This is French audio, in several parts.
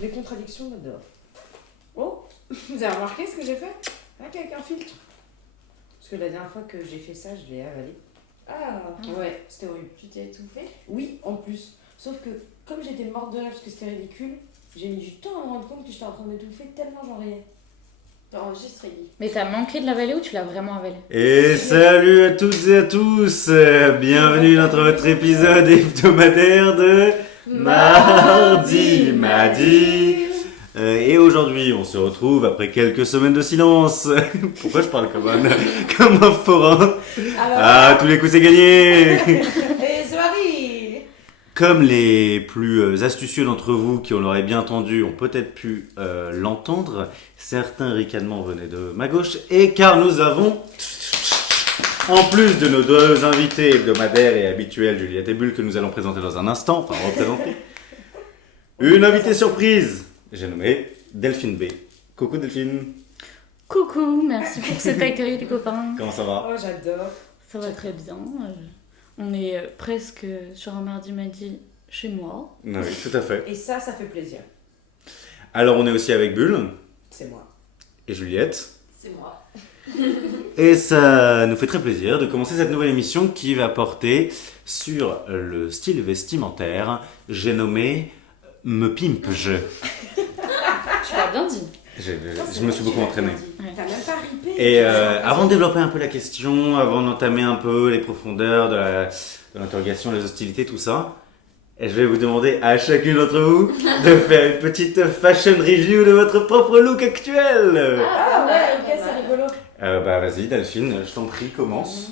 Les contradictions j'adore. Oh, vous avez remarqué ce que j'ai fait? Avec un filtre. Parce que la dernière fois que j'ai fait ça, je l'ai avalé. Ah, Ouais, c'était horrible. tu t'es étouffée? Oui, en plus. Sauf que, comme j'étais morte de rire parce que c'était ridicule, j'ai mis du temps à me rendre compte que j'étais en train de m'étouffer tellement j'en riais. T'enregistres, Guy. Mais t'as manqué de l'avaler ou tu l'as vraiment avalé? Et salut à toutes et à tous, bienvenue dans votre épisode hebdomadaire de Mardi Madi. Et aujourd'hui, on se retrouve après quelques semaines de silence. Pourquoi je parle comme un forain? Ah, tous les coups c'est gagné. Et c'est parti. Comme les plus astucieux d'entre vous qui l'auraient bien entendu ont peut-être pu l'entendre, certains ricanements venaient de ma gauche, et car nous avons, en plus de nos deux invités hebdomadaires et habituels, Juliette et Bulle, que nous allons présenter dans un instant, enfin représenter, une invitée surprise, j'ai nommé Delphine B. Coucou Delphine. Coucou, merci pour cet accueil les copains. Comment ça va? Oh, j'adore. Ça va très bien. On est presque sur un mardi midi chez moi. Oui, tout à fait. Et ça fait plaisir. Alors on est aussi avec Bulle C'est moi. et Juliette. C'est moi. Et ça nous fait très plaisir de commencer cette nouvelle émission qui va porter sur le style vestimentaire. J'ai nommé Me Pimpe-je. Tu l'as bien dit. Je me suis beaucoup entraîné. T'as même pas ripé. Et avant de développer un peu la question, avant d'entamer un peu les profondeurs de l'interrogation, les hostilités, tout ça, et je vais vous demander à chacune d'entre vous de faire une petite fashion review de votre propre look actuel. Ah ouais, ok, c'est rigolo. Bah vas-y Delphine, je t'en prie, commence.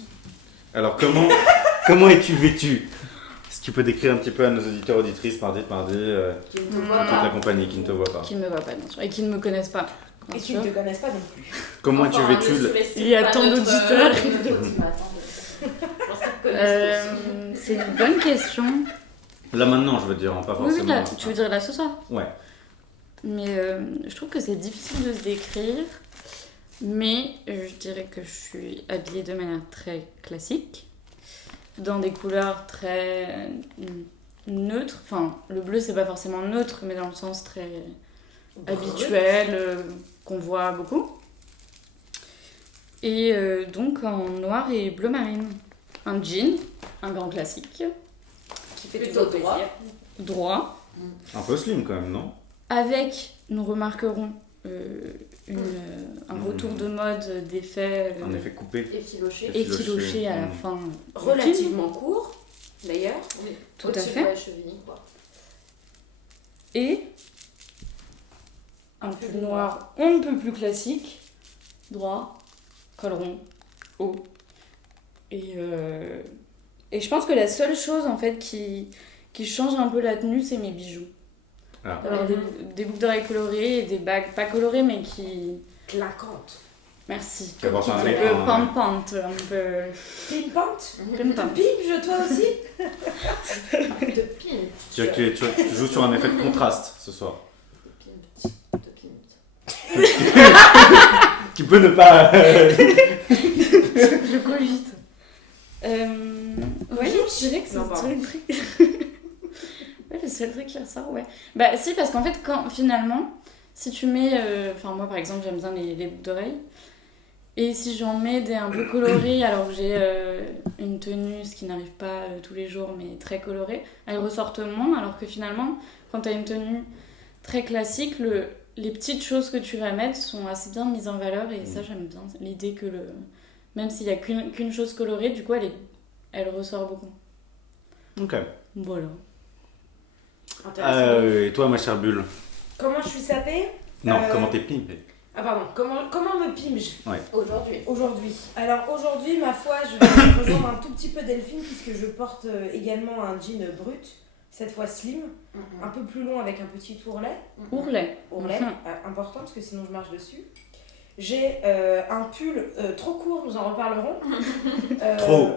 Alors comment es-tu vêtue? Est-ce que tu peux décrire un petit peu à nos auditeurs, auditrices, mardi, Qui ne te Mmh. voit toute la pas. compagnie qui ne te voit pas? Qui ne me voit pas, bien sûr. Et qui ne me connaissent pas. Et Bien qui sûr. ne te connaissent pas non plus. Comment es-tu Enfin, vêtue ne le- sous-estime Il y a pas tant notre- d'auditeurs. notre team, attends. Je pense qu'ils te connaissent tous. C'est une bonne question. Là maintenant, je veux dire, hein, pas Oui, forcément. là, tu veux dire là ce soir? Ouais. Mais je trouve que c'est difficile de se décrire. Mais je dirais que je suis habillée de manière très classique. Dans des couleurs très neutres. Enfin, le bleu, c'est pas forcément neutre, mais dans le sens très habituel, qu'on voit beaucoup. Et donc en noir et bleu marine. Un jean, un grand classique, Qui fait Plutôt toujours droit. plaisir. droit, Un peu slim quand même, non? avec, nous remarquerons, un retour de mode d'effet Un effet coupé. Effiloché. effiloché à la Mm. fin. Relativement court, d'ailleurs. Oui. Tout à Au-dessus fait. de la cheville, quoi. Et un pull noir on ne peut plus classique, droit, col rond, haut. Et je pense que la seule chose en fait qui change un peu la tenue, c'est mes bijoux. Ah. Alors des boucles d'oreilles colorées et des bagues pas colorées mais qui... Claquante. Merci. Tu apportes un Un effet. peu pimpante, un peu... Pimpante. pimpante. Pimpe, toi aussi. De pimp. Tu joues sur un effet de contraste ce soir. De pimp. Tu peux ne pas. Je cogite. Ouais, je dirais que c'est Non, le pardon. seul truc. Ouais, le seul truc qui ressort, ouais. Bah, si, parce qu'en fait, quand finalement, si tu mets. Enfin, moi par exemple, j'aime bien les boucles d'oreilles. Et si j'en mets des un peu colorées, alors que j'ai une tenue, ce qui n'arrive pas tous les jours, mais très colorée, elles ressortent moins. Alors que finalement, quand t'as une tenue très classique, les petites choses que tu vas mettre sont assez bien mises en valeur. Et ça, j'aime bien l'idée que même s'il n'y a qu'une chose colorée, du coup, elle ressort beaucoup. Ok. Voilà. Intéressant. Et toi, ma chère Bulle? Comment je suis sapée? Non, comment t'es pimpée? Ah pardon, comment me pimpe-je Aujourd'hui. aujourd'hui? Alors aujourd'hui, ma foi, je vais rejoindre un tout petit peu Delphine puisque je porte également un jean brut, cette fois slim, un peu plus long avec un petit ourlet. Ourlet. Ourlet, Mhm. important parce que sinon je marche dessus. J'ai un pull trop court, nous en reparlerons. Trop.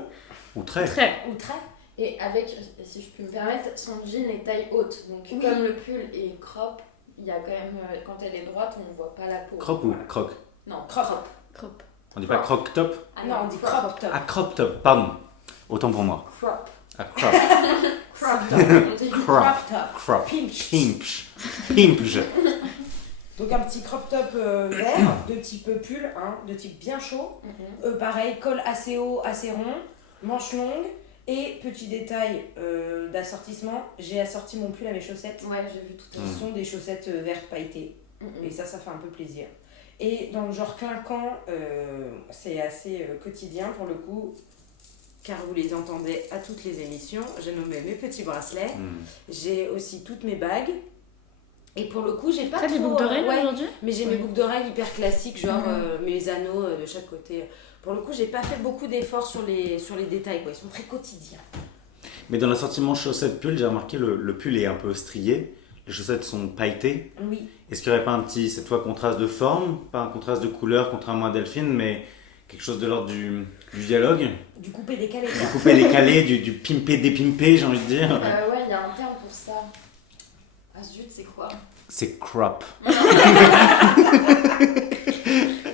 Ou très. Très. Ou très. Et avec, si je peux me permettre, son jean est taille haute. Donc Oui. comme le pull est crop, il y a quand même, quand elle est droite, on ne voit pas la peau. Crop ou Voilà. croc? Non, Crop. Crop. On dit pas croc top? Ah Non, on dit crop top. Ah, crop top, pardon. Autant pour moi. Crop. Ah, crop. Crop top. On dit Crop. Crop top. Crop. Pinch. Pimpj. Pimpj. Donc un petit crop top vert, de type pull, hein, de type bien chaud. Pareil, col assez haut, assez rond, manches longues. Et petit détail d'assortissement, j'ai assorti mon pull à mes chaussettes. Ouais, j'ai vu tout à Ce sont des chaussettes vertes pailletées. l'heure. Et ça fait un peu plaisir. Et dans le genre clinquant, c'est assez quotidien pour le coup, car vous les entendez à toutes les émissions. J'ai nommé mes petits bracelets. J'ai aussi toutes mes bagues. Et pour le coup, j'ai pas T'as trop... des boucles d'oreilles ouais, aujourd'hui? mais j'ai mes boucles d'oreilles hyper classiques, genre mes anneaux de chaque côté. Pour le coup, j'ai pas fait beaucoup d'efforts sur les détails, quoi. Ils sont très quotidiens. Mais dans l'assortiment chaussettes-pull, j'ai remarqué le pull est un peu strié. Les chaussettes sont pailletées. Oui. Est-ce qu'il n'y aurait pas un petit, cette fois, contraste de forme, pas un contraste de couleur, contrairement à Delphine, mais quelque chose de l'ordre du dialogue, Du coupé décalé, du quoi. coupé décalé, du pimpé dépimpé, j'ai envie de dire. Ouais, il y a un terme pour ça. Ah zut, c'est quoi? C'est crop.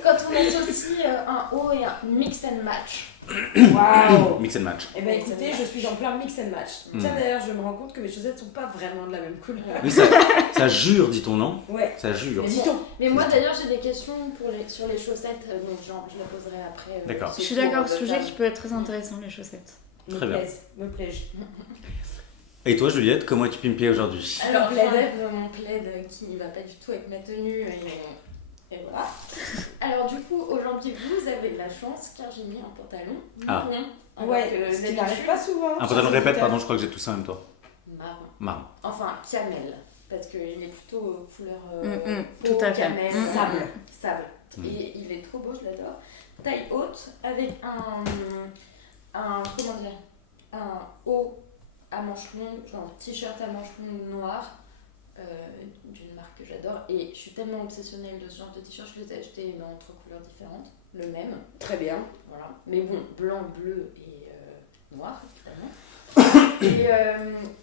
Quand on associe un haut et un mix and match. Waouh. Mix and match. Eh ben écoutez, je suis en plein mix and match. Tiens, d'ailleurs, je me rends compte que mes chaussettes sont pas vraiment de la même couleur. Oui, ça jure, dit-on, non? Ouais. Ça jure. Mais Dit-on. Mais moi d'ailleurs j'ai des questions sur les chaussettes, donc genre, je les poserai après. D'accord. ce Je suis tour d'accord, de sujet table. qui peut être très intéressant, les chaussettes. Me Très bien. plaise, me plaise. Et toi, Juliette, comment es-tu pimpée aujourd'hui? Alors Ton plaid. j'enlève mon plaid qui va pas du tout avec ma tenue et voilà. Alors du coup aujourd'hui vous avez de la chance car j'ai mis un pantalon Ah. marron. Ouais, Alors que ce qui d'habitude, n'arrive pas souvent. Un pantalon, répète, pardon, je crois que j'ai tout ça en même temps. marron. Marron. Enfin camel parce qu'il est plutôt couleur tout à fait. camel, Sable. sable. Mm. Et il est trop beau, je l'adore. Taille haute avec un comment dire, un haut à manches longues, genre t-shirt à manches longues noir d'une marque que j'adore. Et je suis tellement obsessionnelle de ce genre de t-shirt, je les ai achetés dans 3 couleurs différentes, le même, Très bien. voilà. Mais bon, blanc, bleu et noir, évidemment.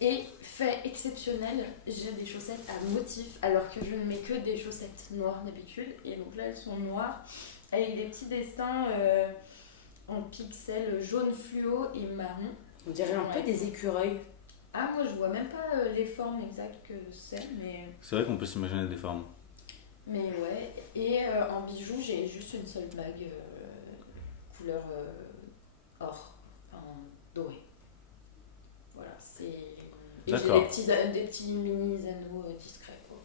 Et fait exceptionnel, j'ai des chaussettes à motif, alors que je ne mets que des chaussettes noires d'habitude. Et donc là, elles sont noires, avec des petits dessins en pixels jaune fluo et marron. On dirait un peu des écureuils. Ah, moi je vois même pas les formes exactes que c'est, C'est vrai qu'on peut s'imaginer des formes. mais ouais. Et en bijoux, j'ai juste une seule bague couleur or, enfin doré. Voilà, c'est. Et j'ai D'accord. des petits mini anneaux discrets, quoi.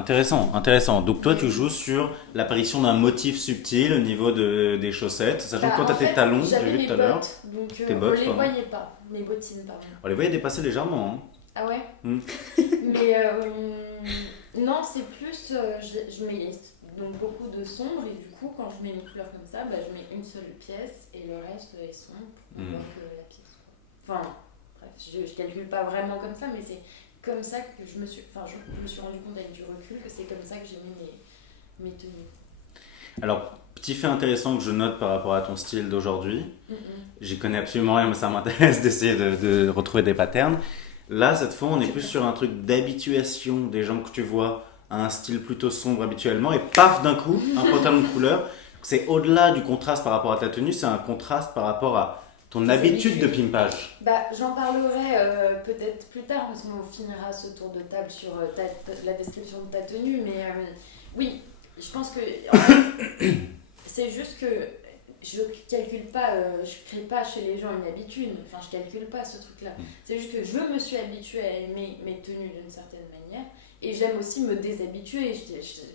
Intéressant, intéressant. Donc toi, tu joues sur l'apparition d'un motif subtil au niveau des chaussettes, sachant que toi, Bah, tu en as tes fait, talons, j'ai j'avais vu mes tout à l'heure. bottes, donc Tes bottes, on les pardon. voyait pas, mes bottines, pardon. On les voyait dépasser légèrement. Hein. Ah ouais Mm. Mais non, c'est plus, je mets donc beaucoup de sombre et du coup quand je mets une couleur comme ça, bah, je mets une seule pièce et le reste est sombre pour voir que la pièce. Quoi. Enfin, bref, je calcule pas vraiment comme ça, mais c'est comme ça que je me suis rendu compte avec du recul que c'est comme ça que j'ai mis mes tenues. Alors, petit fait intéressant que je note par rapport à ton style d'aujourd'hui, j'y connais absolument rien, mais ça m'intéresse d'essayer de retrouver des patterns. Là, cette fois, on est plus sur un truc d'habituation des gens que tu vois à un style plutôt sombre habituellement, et paf, d'un coup, un pantalon de couleur. C'est au-delà du contraste par rapport à ta tenue, c'est un contraste par rapport à ton habitude de pimpage. Bah, j'en parlerai peut-être plus tard parce qu'on finira ce tour de table sur la description de ta tenue, mais oui, je pense que en fait, c'est juste que je calcule pas, je crée pas chez les gens une habitude, enfin je calcule pas ce truc-là. C'est juste que je me suis habituée à aimer mes tenues d'une certaine manière et j'aime aussi me déshabituer.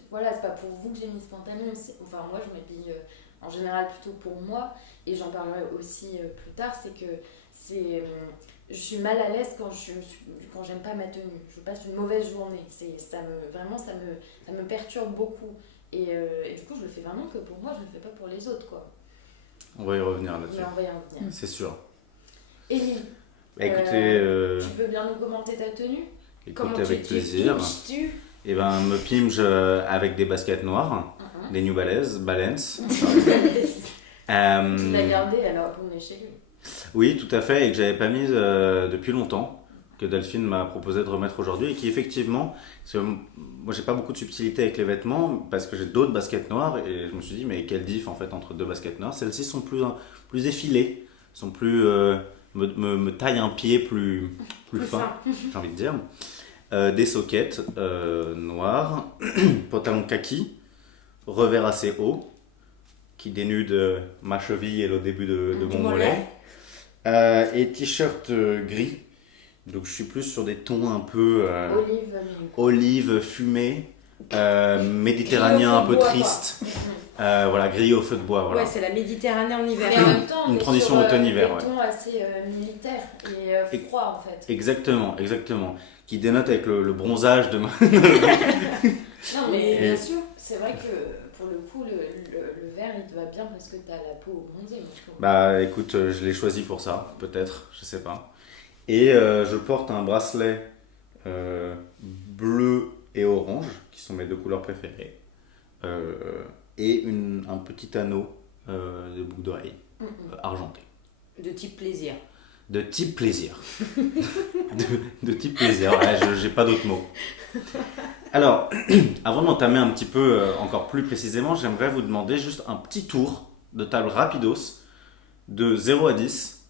Voilà, c'est pas pour vous que j'ai mis ce pantalon, enfin moi je m'habille en général plutôt pour moi et j'en parlerai aussi plus tard, c'est que je suis mal à l'aise quand j'aime pas ma tenue, je passe une mauvaise journée, ça me perturbe beaucoup. Et du coup, je le fais vraiment que pour moi, je le fais pas pour les autres, quoi. On va y revenir là-dessus, Mais on va y revenir. c'est sûr. Élie, Bah, écoutez, tu veux bien nous commenter ta tenue? écoutez avec plaisir. Et ben, me pimge avec des baskets noires, des New Balance. Tu l'as gardé alors qu'on est chez lui. Oui, tout à fait, et que j'avais pas mise depuis longtemps, que Delphine m'a proposé de remettre aujourd'hui, et qui effectivement, parce que moi j'ai pas beaucoup de subtilité avec les vêtements, parce que j'ai d'autres baskets noires, et je me suis dit, mais quelle diff en fait entre deux baskets noires. Celles-ci sont plus effilées, sont plus me taille un pied plus fin, j'ai envie de dire. Des sockets noirs, pantalon kaki, revers assez haut, qui dénude ma cheville et le début de mon mollet. Et t-shirt gris. Donc je suis plus sur des tons un peu olive fumée, méditerranéen un peu triste. Voilà, grillé au feu de bois. Voilà. Ouais, c'est la Méditerranée en hiver. Mais en même temps, une transition automne-hiver. Des tons assez militaires et froids en fait. Exactement. Qui dénote avec le bronzage de ma... Non, mais bien sûr, c'est vrai que pour le coup, le vert il te va bien parce que t'as la peau bronzée. Bah écoute, je l'ai choisi pour ça, peut-être, je sais pas. Et je porte un bracelet bleu et orange, qui sont mes 2 couleurs préférées. Et un petit anneau de boucle d'oreille argenté. De type plaisir. De type plaisir. de type plaisir, ouais, j'ai pas d'autres mots. Alors, avant d'entamer un petit peu encore plus précisément, j'aimerais vous demander juste un petit tour de table rapidos de 0 à 10.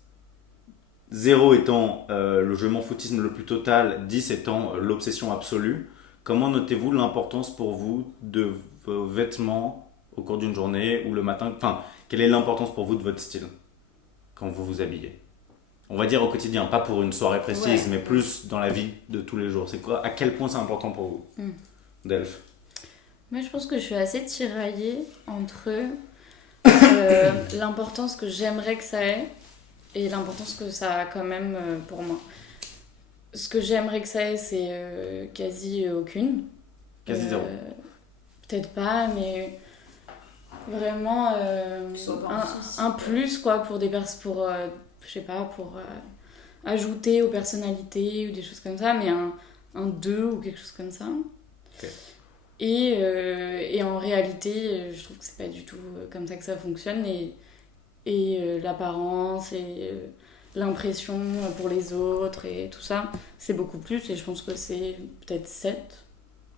0 étant le je m'en foutisme le plus total, 10 étant l'obsession absolue. Comment notez-vous l'importance pour vous de vos vêtements au cours d'une journée ou le matin? Enfin, quelle est l'importance pour vous de votre style quand vous vous habillez? On va dire au quotidien, pas pour une soirée précise, mais plus dans la vie de tous les jours. C'est quoi? À quel point c'est important pour vous, Delph? Moi, je pense que je suis assez tiraillée entre l'importance que j'aimerais que ça ait et l'importance que ça a quand même pour moi. Ce que j'aimerais que ça ait, c'est quasi aucune. Quasi zéro. Peut-être pas, mais vraiment un plus quoi pour des personnes, je sais pas, pour ajouter aux personnalités ou des choses comme ça, mais un 2 ou quelque chose comme ça. Okay. Et en réalité, je trouve que c'est pas du tout comme ça que ça fonctionne, et l'apparence et l'impression pour les autres et tout ça, c'est beaucoup plus, et je pense que c'est peut-être 7.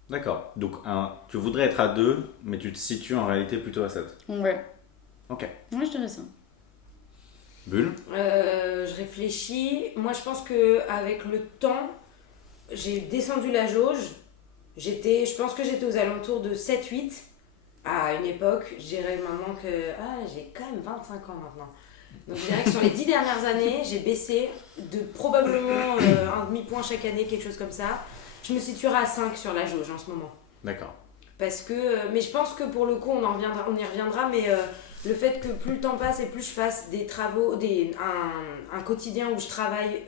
D'accord, donc tu voudrais être à 2, mais tu te situes en réalité plutôt à 7. Ouais. Ok. Ouais, je dirais ça. Bulle? Je réfléchis. Moi, je pense qu'avec le temps, j'ai descendu la jauge. Je pense que j'étais aux alentours de 7-8 à une époque. Je dirais maintenant que j'ai quand même 25 ans maintenant. Donc je dirais que sur les 10 dernières années, j'ai baissé de probablement un demi-point chaque année, quelque chose comme ça. Je me situerai à 5 sur la jauge en ce moment. D'accord. Parce que, mais je pense que pour le coup, on y reviendra, mais le fait que plus le temps passe et plus je fasse des travaux, un quotidien où je travaille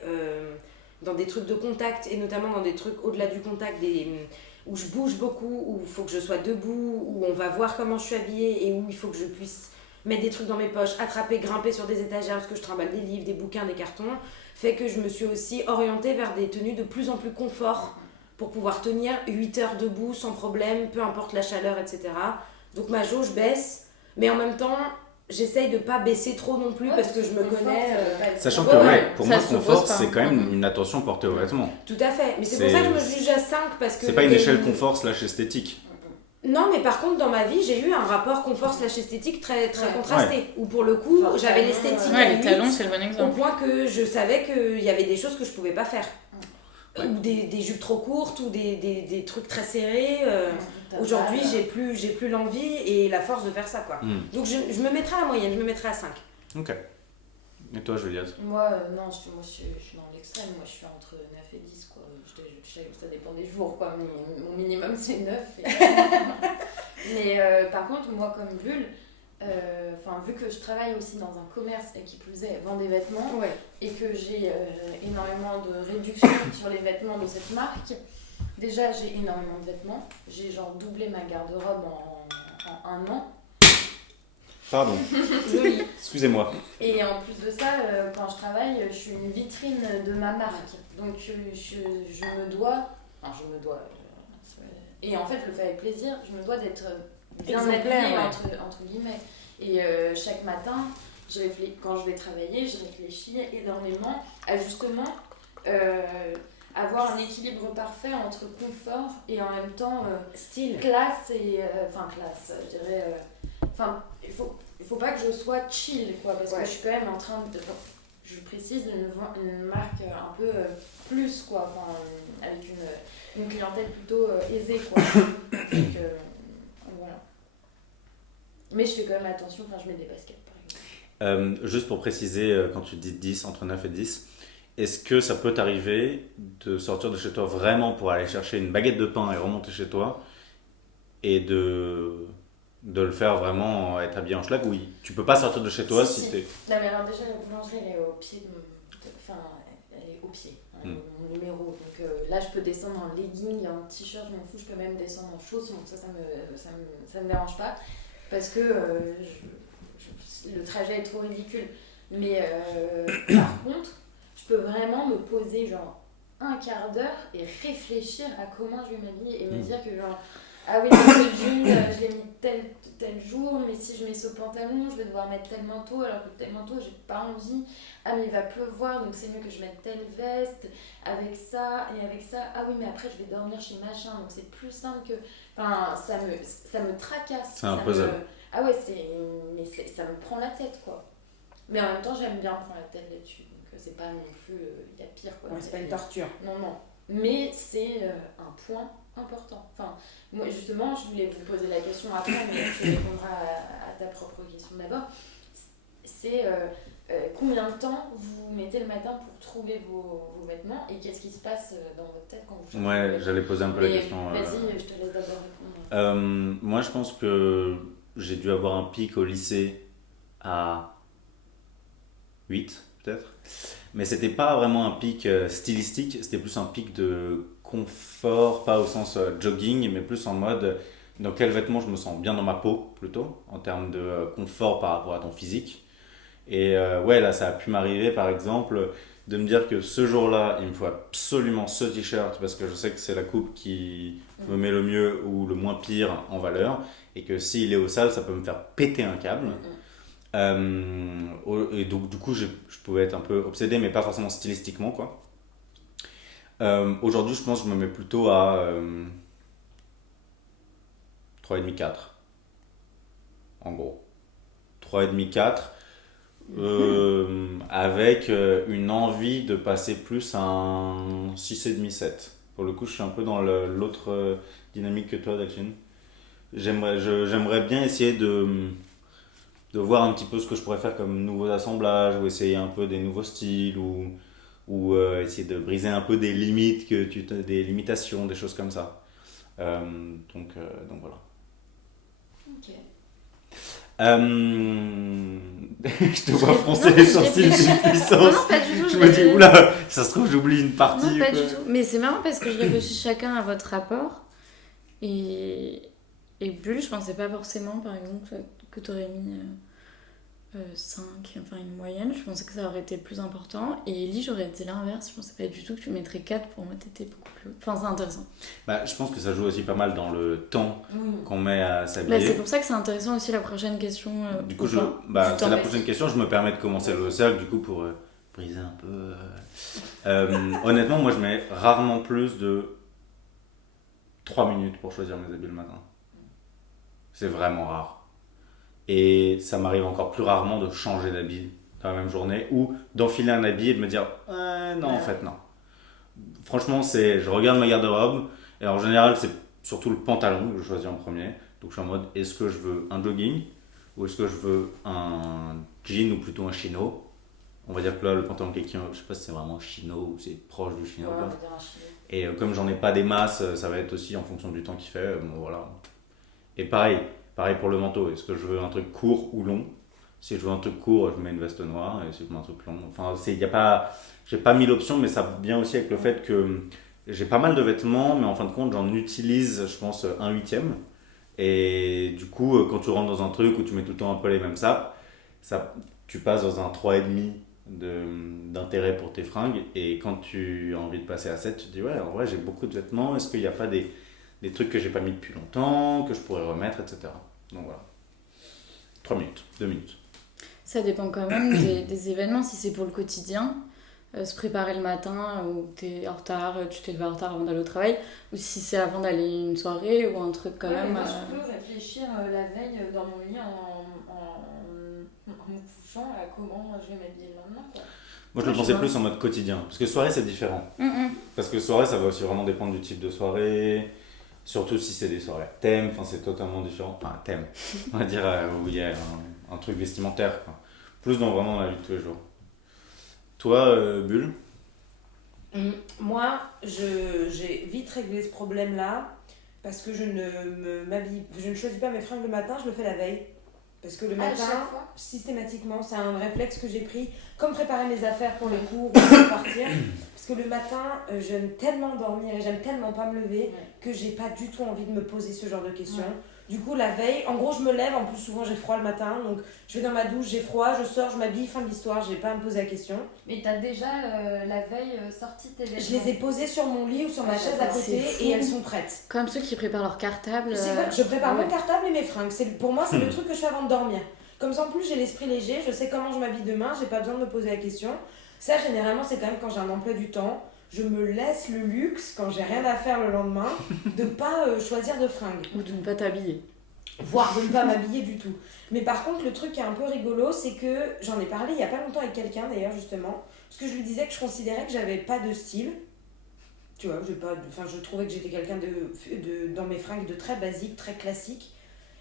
dans des trucs de contact, et notamment dans des trucs au-delà du contact, où je bouge beaucoup, où il faut que je sois debout, où on va voir comment je suis habillée et où il faut que je puisse mettre des trucs dans mes poches, attraper, grimper sur des étagères parce que je trimballe des livres, des bouquins, des cartons, fait que je me suis aussi orientée vers des tenues de plus en plus confort pour pouvoir tenir 8 heures debout sans problème, peu importe la chaleur, etc. Donc ma jauge baisse, mais en même temps, j'essaye de pas baisser trop non plus parce que je me connais. Sachant que pour moi, confort, c'est quand même une attention portée aux vêtements. Tout à fait, mais c'est pour ça que je me juge à 5 parce que... C'est pas une échelle confort / esthétique. Non, mais par contre, dans ma vie, j'ai eu un rapport confort / esthétique très contrasté. Où pour le coup, j'avais l'esthétique. Ouais, les talons, c'est le bon Au exemple. point que je savais qu'il y avait des choses que je pouvais pas faire. Ou des jupes trop courtes, ou des trucs très serrés. Aujourd'hui, j'ai plus l'envie et la force de faire ça, quoi. Donc je me mettrai à la moyenne, je me mettrai à 5. Ok. Et toi, Juliette? Moi, non, je suis dans l'extrême. Moi, je suis entre 9 et 10, quoi. Ça dépend des jours, quoi. Mais mon minimum, c'est 9. Mais par contre, moi, comme Bulle, vu que je travaille aussi dans un commerce et qui plus est vend des vêtements, et que j'ai énormément de réductions sur les vêtements de cette marque, déjà j'ai énormément de vêtements. J'ai genre doublé ma garde-robe en 1 an. Pardon. Joli. Excusez-moi. Et en plus de ça, quand je travaille, je suis une vitrine de ma marque. Donc je me dois... Enfin, je me dois... et en fait, je le fais avec plaisir. Je me dois d'être bien habillée, entre guillemets. Et chaque matin, quand je vais travailler, je réfléchis énormément à justement avoir un équilibre parfait entre confort et en même temps style. Classe et... classe, je dirais... il faut pas que je sois chill, quoi, parce que je suis quand même en train je précise, une marque un peu plus, quoi, enfin, avec une clientèle plutôt aisée, quoi. Donc, voilà. Mais je fais quand même attention quand je mets des baskets, par exemple. Juste pour préciser, quand tu dis 10, entre 9 et 10, est-ce que ça peut t'arriver de sortir de chez toi vraiment pour aller chercher une baguette de pain et remonter chez toi et de le faire vraiment être habillé en schlag? Oui, tu peux pas sortir de chez toi si t'es... Non mais alors déjà la boulangerie elle est au pied enfin elle est au pied, hein, mon numéro. Donc là je peux descendre en legging, en t-shirt, je m'en fous, je peux même descendre en chaussons, donc ça me dérange pas parce que le trajet est trop ridicule. Mais par contre, je peux vraiment me poser genre un quart d'heure et réfléchir à comment je vais m'habiller et me dire que genre ah oui, ce jean, je l'ai mis tel jour, mais si je mets ce pantalon, je vais devoir mettre tel manteau, alors que tel manteau, j'ai pas envie. Ah, mais il va pleuvoir, donc c'est mieux que je mette telle veste, avec ça et avec ça. Ah oui, mais après, je vais dormir chez machin, donc c'est plus simple que... Enfin, ça me tracasse. C'est un puzzle. Ah ouais, ça me prend la tête, quoi. Mais en même temps, j'aime bien prendre la tête là-dessus, donc c'est pas non plus... Il y a pire, quoi. Ouais, c'est pas une torture. Non. Mais c'est un point important. Enfin, moi, justement, je voulais vous poser la question après, mais tu répondras à ta propre question d'abord. C'est combien de temps vous mettez le matin pour trouver vos vêtements et qu'est-ce qui se passe dans votre tête quand vous cherchez? Ouais, j'allais poser un peu la question. Vas-y, je te laisse d'abord répondre. Moi, je pense que j'ai dû avoir un pic au lycée à 8, peut-être. Mais c'était pas vraiment un pic stylistique, c'était plus un pic de confort, pas au sens jogging, mais plus en mode dans quel vêtement je me sens bien dans ma peau, plutôt, en termes de confort par rapport à ton physique. Et ouais, là, ça a pu m'arriver, par exemple, de me dire que ce jour-là, il me faut absolument ce t-shirt parce que je sais que c'est la coupe qui me met le mieux ou le moins pire en valeur, et que s'il est au sale, ça peut me faire péter un câble. Et donc du coup je pouvais être un peu obsédé, mais pas forcément stylistiquement, quoi. Aujourd'hui je pense que je me mets plutôt à 3,5-4 en gros, 3,5-4 avec une envie de passer plus à un 6,5-7. Pour le coup je suis un peu dans l'autre dynamique que toi, Delphine. J'aimerais bien essayer de voir un petit peu ce que je pourrais faire comme nouveaux assemblages, ou essayer un peu des nouveaux styles, ou essayer de briser un peu des limites, des limitations, des choses comme ça. Donc voilà. Ok. Je te vois froncer les sourcils d'une puissance. Non, pas du tout. Je me dis, oula, ça se trouve, j'oublie une partie. Non, pas du tout. Mais c'est marrant parce que je réfléchis chacun à votre rapport. Et Bulle, je pensais pas forcément, par exemple, que tu aurais mis 5, enfin une moyenne. Je pensais que ça aurait été le plus important. Et Ellie, j'aurais été l'inverse. Je pensais pas du tout que tu mettrais 4. Pour moi, t'étais beaucoup plus haut. Enfin, c'est intéressant. Bah, je pense que ça joue aussi pas mal dans le temps qu'on met à s'habiller. Bah, c'est pour ça que c'est intéressant aussi la prochaine question. Du coup, c'est la prochaine question. Je me permets de commencer le cercle, du coup, pour briser un peu. Honnêtement, moi, je mets rarement plus de 3 minutes pour choisir mes habits le matin. C'est vraiment rare. Et ça m'arrive encore plus rarement de changer d'habit dans la même journée ou d'enfiler un habit et de me dire non, en fait, non. Franchement, je regarde ma garde-robe et en général, c'est surtout le pantalon que je choisis en premier. Donc, je suis en mode, est-ce que je veux un jogging ou est-ce que je veux un jean ou plutôt un chino? On va dire que là, le pantalon quelqu'un, je sais pas si c'est vraiment chino ou c'est proche du chino. Ouais, quoi. on va dire un chino. Et comme j'en ai pas des masses, ça va être aussi en fonction du temps qu'il fait. Bon, voilà. Et pareil pour le manteau. Est-ce que je veux un truc court ou long? Si je veux un truc court, je mets une veste noire. Et si je veux un truc long, enfin, j'ai pas 1000 options, mais ça vient aussi avec le fait que j'ai pas mal de vêtements, mais en fin de compte, j'en utilise, je pense, 1/8. Et du coup, quand tu rentres dans un truc où tu mets tout le temps un peu les mêmes sapes, tu passes dans un 3,5 d'intérêt pour tes fringues. Et quand tu as envie de passer à 7, tu te dis, ouais, en vrai, j'ai beaucoup de vêtements. Est-ce qu'il n'y a pas des trucs que j'ai pas mis depuis longtemps, que je pourrais remettre, etc. Donc voilà. 3 minutes, 2 minutes. Ça dépend quand même des événements. Si c'est pour le quotidien, se préparer le matin ou t'es en retard, tu t'es levé en retard avant d'aller au travail, ou si c'est avant d'aller à une soirée ou un truc quand même. Moi, je peux réfléchir la veille dans mon lit en me couchant à comment je vais m'habiller le lendemain, quoi. Moi, je le pensais plus en mode quotidien. Parce que soirée, c'est différent. Parce que soirée, ça va aussi vraiment dépendre du type de soirée. Surtout si c'est des soirées thème, enfin, c'est totalement différent. Enfin, thème, on va dire, où il y a un truc vestimentaire, quoi. Plus vraiment dans la vie de tous les jours. Toi, Bulle? Moi, j'ai vite réglé ce problème-là parce que je ne choisis pas mes fringues le matin, je le fais la veille. Parce que le matin, systématiquement, c'est un réflexe que j'ai pris, comme préparer mes affaires pour les cours ou pour partir. Parce que le matin, j'aime tellement dormir et j'aime tellement pas me lever que j'ai pas du tout envie de me poser ce genre de questions. Ouais. Du coup, la veille, en gros, je me lève, en plus souvent j'ai froid le matin, donc je vais dans ma douche, j'ai froid, je sors, je m'habille, fin de l'histoire, j'ai pas à me poser la question. Mais t'as déjà la veille sorti tes vêtements? Je les ai posés sur mon lit ou sur ma chaise à côté et elles sont prêtes. Comme ceux qui préparent leur cartable. C'est vrai, je prépare mon cartable et mes fringues. Pour moi, c'est le truc que je fais avant de dormir. Comme ça, en plus, j'ai l'esprit léger, je sais comment je m'habille demain, j'ai pas besoin de me poser la question. Ça, généralement, c'est quand même quand j'ai un emploi du temps. Je me laisse le luxe, quand j'ai rien à faire le lendemain, de pas choisir de fringues. Ou de ne pas t'habiller. Voire de ne pas m'habiller du tout. Mais par contre, le truc qui est un peu rigolo, c'est que j'en ai parlé il y a pas longtemps avec quelqu'un d'ailleurs, justement, parce que je lui disais que je considérais que j'avais pas de style. Tu vois, je trouvais que j'étais quelqu'un dans mes fringues de très basique, très classique.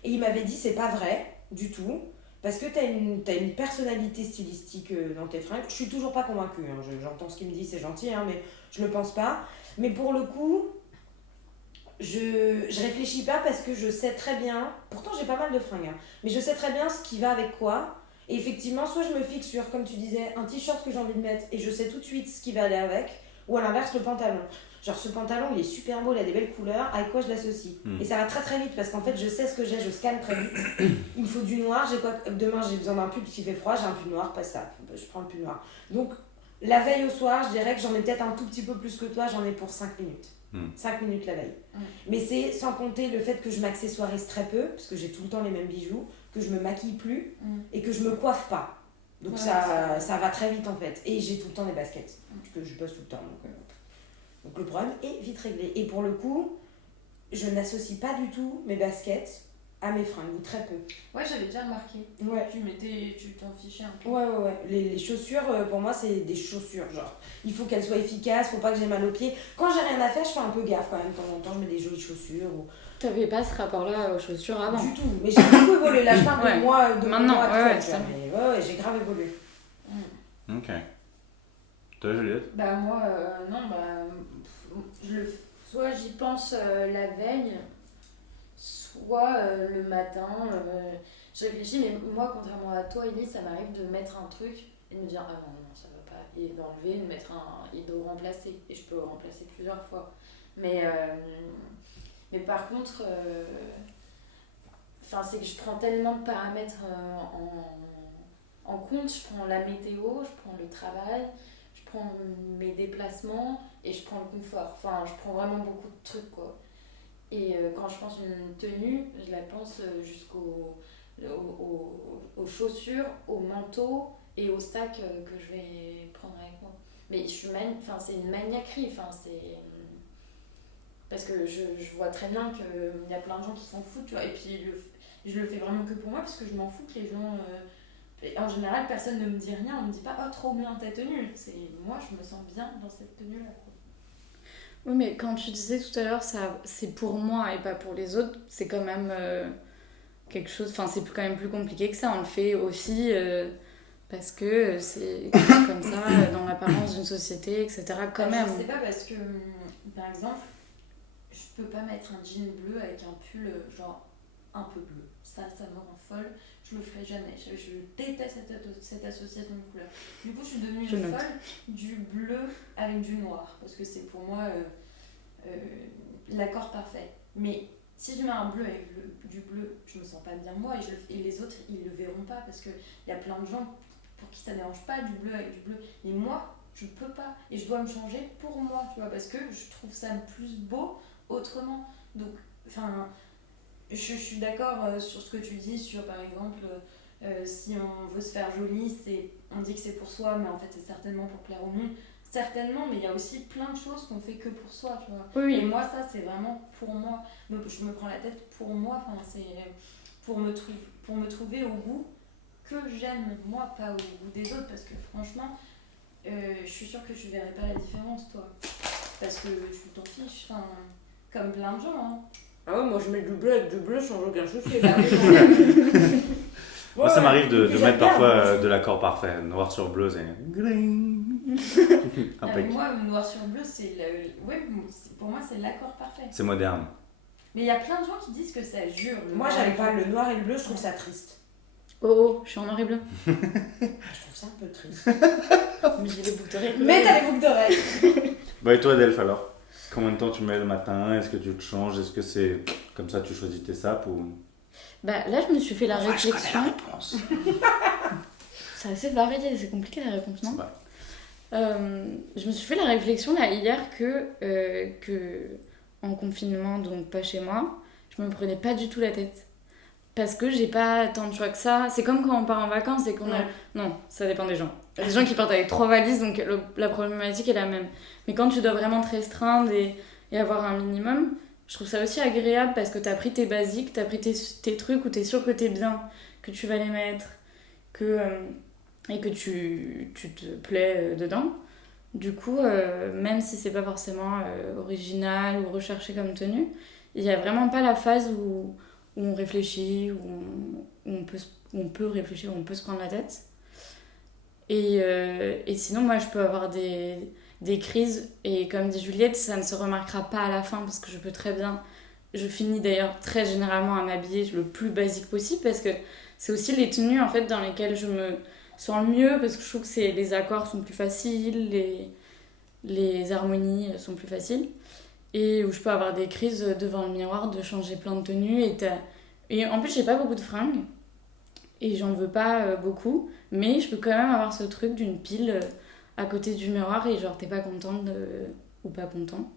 Et il m'avait dit, c'est pas vrai du tout. Parce que t'as une personnalité stylistique dans tes fringues. Je suis toujours pas convaincue, hein. J'entends ce qu'il me dit, c'est gentil, hein, mais je le pense pas. Mais pour le coup, je réfléchis pas parce que je sais très bien, pourtant j'ai pas mal de fringues, hein, mais je sais très bien ce qui va avec quoi. Et effectivement, soit je me fixe sur, comme tu disais, un t-shirt que j'ai envie de mettre et je sais tout de suite ce qui va aller avec, ou à l'inverse, le pantalon. Genre ce pantalon, il est super beau, il a des belles couleurs, avec quoi je l'associe. Et ça va très très vite parce qu'en fait, je sais ce que j'ai, je scanne très vite. Il me faut du noir, demain j'ai besoin d'un pull qui fait froid, j'ai un pull noir, pas ça, je prends le pull noir. Donc la veille au soir, je dirais que j'en ai peut-être un tout petit peu plus que toi, j'en ai pour 5 minutes. 5 minutes la veille. Mais c'est sans compter le fait que je m'accessoirise très peu, parce que j'ai tout le temps les mêmes bijoux, que je me maquille plus et que je me coiffe pas. Donc ça va très vite en fait. Et j'ai tout le temps des baskets, parce que je bosse tout le temps. Donc le problème est vite réglé. Et pour le coup, je n'associe pas du tout mes baskets à mes fringues, ou très peu. Ouais, j'avais déjà remarqué. Ouais. Tu t'en fichais un peu. Ouais. Les chaussures, pour moi, c'est des chaussures. Genre, il faut qu'elles soient efficaces, faut pas que j'ai mal aux pieds. Quand j'ai rien à faire, je fais un peu gaffe quand même. De temps en temps, je mets des jolies chaussures. T'avais pas ce rapport-là aux chaussures avant? Du tout. Mais j'ai beaucoup évolué. Là, je parle de moi, maintenant, moi actuel. Ouais, j'ai grave évolué. Ok. Toi, Juliette? Bah, moi, non, soit j'y pense la veille, soit le matin, je réfléchis, mais moi, contrairement à toi, Ellie, ça m'arrive de mettre un truc et de me dire, ah non, ça va pas, et d'enlever, de mettre et de remplacer, et je peux le remplacer plusieurs fois. Mais par contre, c'est que je prends tellement de paramètres en compte, je prends la météo, je prends le travail, je prends mes déplacements et je prends le confort. Enfin, je prends vraiment beaucoup de trucs, quoi. Et quand je pense une tenue, je la pense jusqu'aux chaussures, au manteau et au sac que je vais prendre avec moi. Mais c'est une maniaquerie, parce que je vois très bien qu'il y a plein de gens qui s'en foutent, tu vois. Et puis je le fais vraiment que pour moi, parce que je m'en fous que les gens... en général, personne ne me dit rien, on me dit pas « Oh, trop bien ta tenue !» Moi, je me sens bien dans cette tenue-là, quoi. Oui, mais quand tu disais tout à l'heure, c'est pour moi et pas pour les autres, c'est quand même quelque chose... Enfin, c'est quand même plus compliqué que ça. On le fait aussi parce que c'est comme ça, dans l'apparence d'une société, etc. quand même. Je sais pas, parce que, par exemple, je peux pas mettre un jean bleu avec un pull, genre, un peu bleu. Ça me rend folle. Je le ferai jamais. Je déteste cette association de couleurs. Du coup, je suis devenue folle du bleu avec du noir. Parce que c'est pour moi l'accord parfait. Mais si je mets un bleu avec du bleu, je me sens pas bien moi. Et les autres, ils le verront pas. Parce qu'il y a plein de gens pour qui ça dérange pas du bleu avec du bleu. Et moi, je peux pas. Et je dois me changer pour moi. Tu vois, parce que je trouve ça plus beau autrement. Donc, je suis d'accord sur ce que tu dis, sur par exemple, si on veut se faire joli, on dit que c'est pour soi, mais en fait c'est certainement pour plaire au monde. Certainement, mais il y a aussi plein de choses qu'on fait que pour soi, tu vois. Oui. Et moi, ça, c'est vraiment pour moi. Je me prends la tête pour moi, c'est pour me trouver au goût que j'aime, moi, pas au goût des autres, parce que franchement, Je suis sûre que tu verrais pas la différence, toi. Parce que tu t'en fiches, enfin, comme plein de gens. Hein. Ah ouais, moi je mets du bleu avec du bleu sans aucun souci. Moi, ça m'arrive de j'aime mettre bien, parfois moi, de l'accord parfait. Noir sur bleu, c'est... Impec. Moi, noir sur bleu, pour moi, c'est l'accord parfait. C'est moderne. Mais il y a plein de gens qui disent que ça jure. Moi j'aime pas le noir et le bleu, je trouve ça triste. Oh, je suis en noir et bleu. Je trouve ça un peu triste. Mais j'ai les boucles d'oreilles. Mais t'as les boucles d'oreilles. Bah et toi, Delph, alors? Combien de temps tu mets le matin? Est-ce que tu te changes? Est-ce que c'est comme ça tu choisis tes sapes ou... Bah là, je me suis fait la Je connais réflexion. la réponse. C'est assez varié, c'est compliqué la réponse, non? Ouais. Je me suis fait la réflexion là hier que en confinement, donc pas chez moi, je me prenais pas du tout la tête. Parce que j'ai pas tant de choix que ça. C'est comme quand on part en vacances et qu'on a... Non, ça dépend des gens. Il y a des gens qui partent avec 3 valises, donc la problématique est la même. Mais quand tu dois vraiment te restreindre et avoir un minimum, je trouve ça aussi agréable parce que t'as pris tes basiques, t'as pris tes trucs où t'es sûr que t'es bien, que tu vas les mettre, et que tu te plais dedans. Du coup, même si c'est pas forcément original ou recherché comme tenue, il y a vraiment pas la phase où on réfléchit, où on peut réfléchir, où on peut se prendre la tête. Et sinon, moi, je peux avoir des crises, et comme dit Juliette, ça ne se remarquera pas à la fin, parce que je peux très bien... Je finis d'ailleurs très généralement à m'habiller le plus basique possible, parce que c'est aussi les tenues, en fait, dans lesquelles je me sens le mieux, parce que je trouve que les accords sont plus faciles, les harmonies sont plus faciles. Et où je peux avoir des crises devant le miroir de changer plein de tenues. Et en plus, j'ai pas beaucoup de fringues. Et j'en veux pas beaucoup. Mais je peux quand même avoir ce truc d'une pile à côté du miroir. Et genre, t'es pas contente ou pas content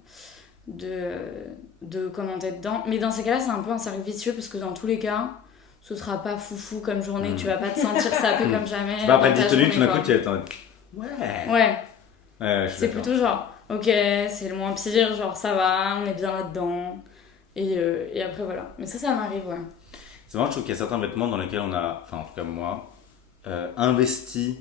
de commenter dedans. Mais dans ces cas-là, c'est un peu un cercle vicieux. Parce que dans tous les cas, ce sera pas foufou comme journée. Tu vas pas te sentir sapé comme jamais. Bah après 10 tenues, tout d'un coup, tu es attends. Ouais. Je suis C'est d'accord. plutôt genre... Ok, c'est le moins pire, genre ça va, on est bien là-dedans. Et après voilà. Mais ça m'arrive, ouais. C'est marrant, je trouve qu'il y a certains vêtements dans lesquels on a, enfin en tout cas moi, investi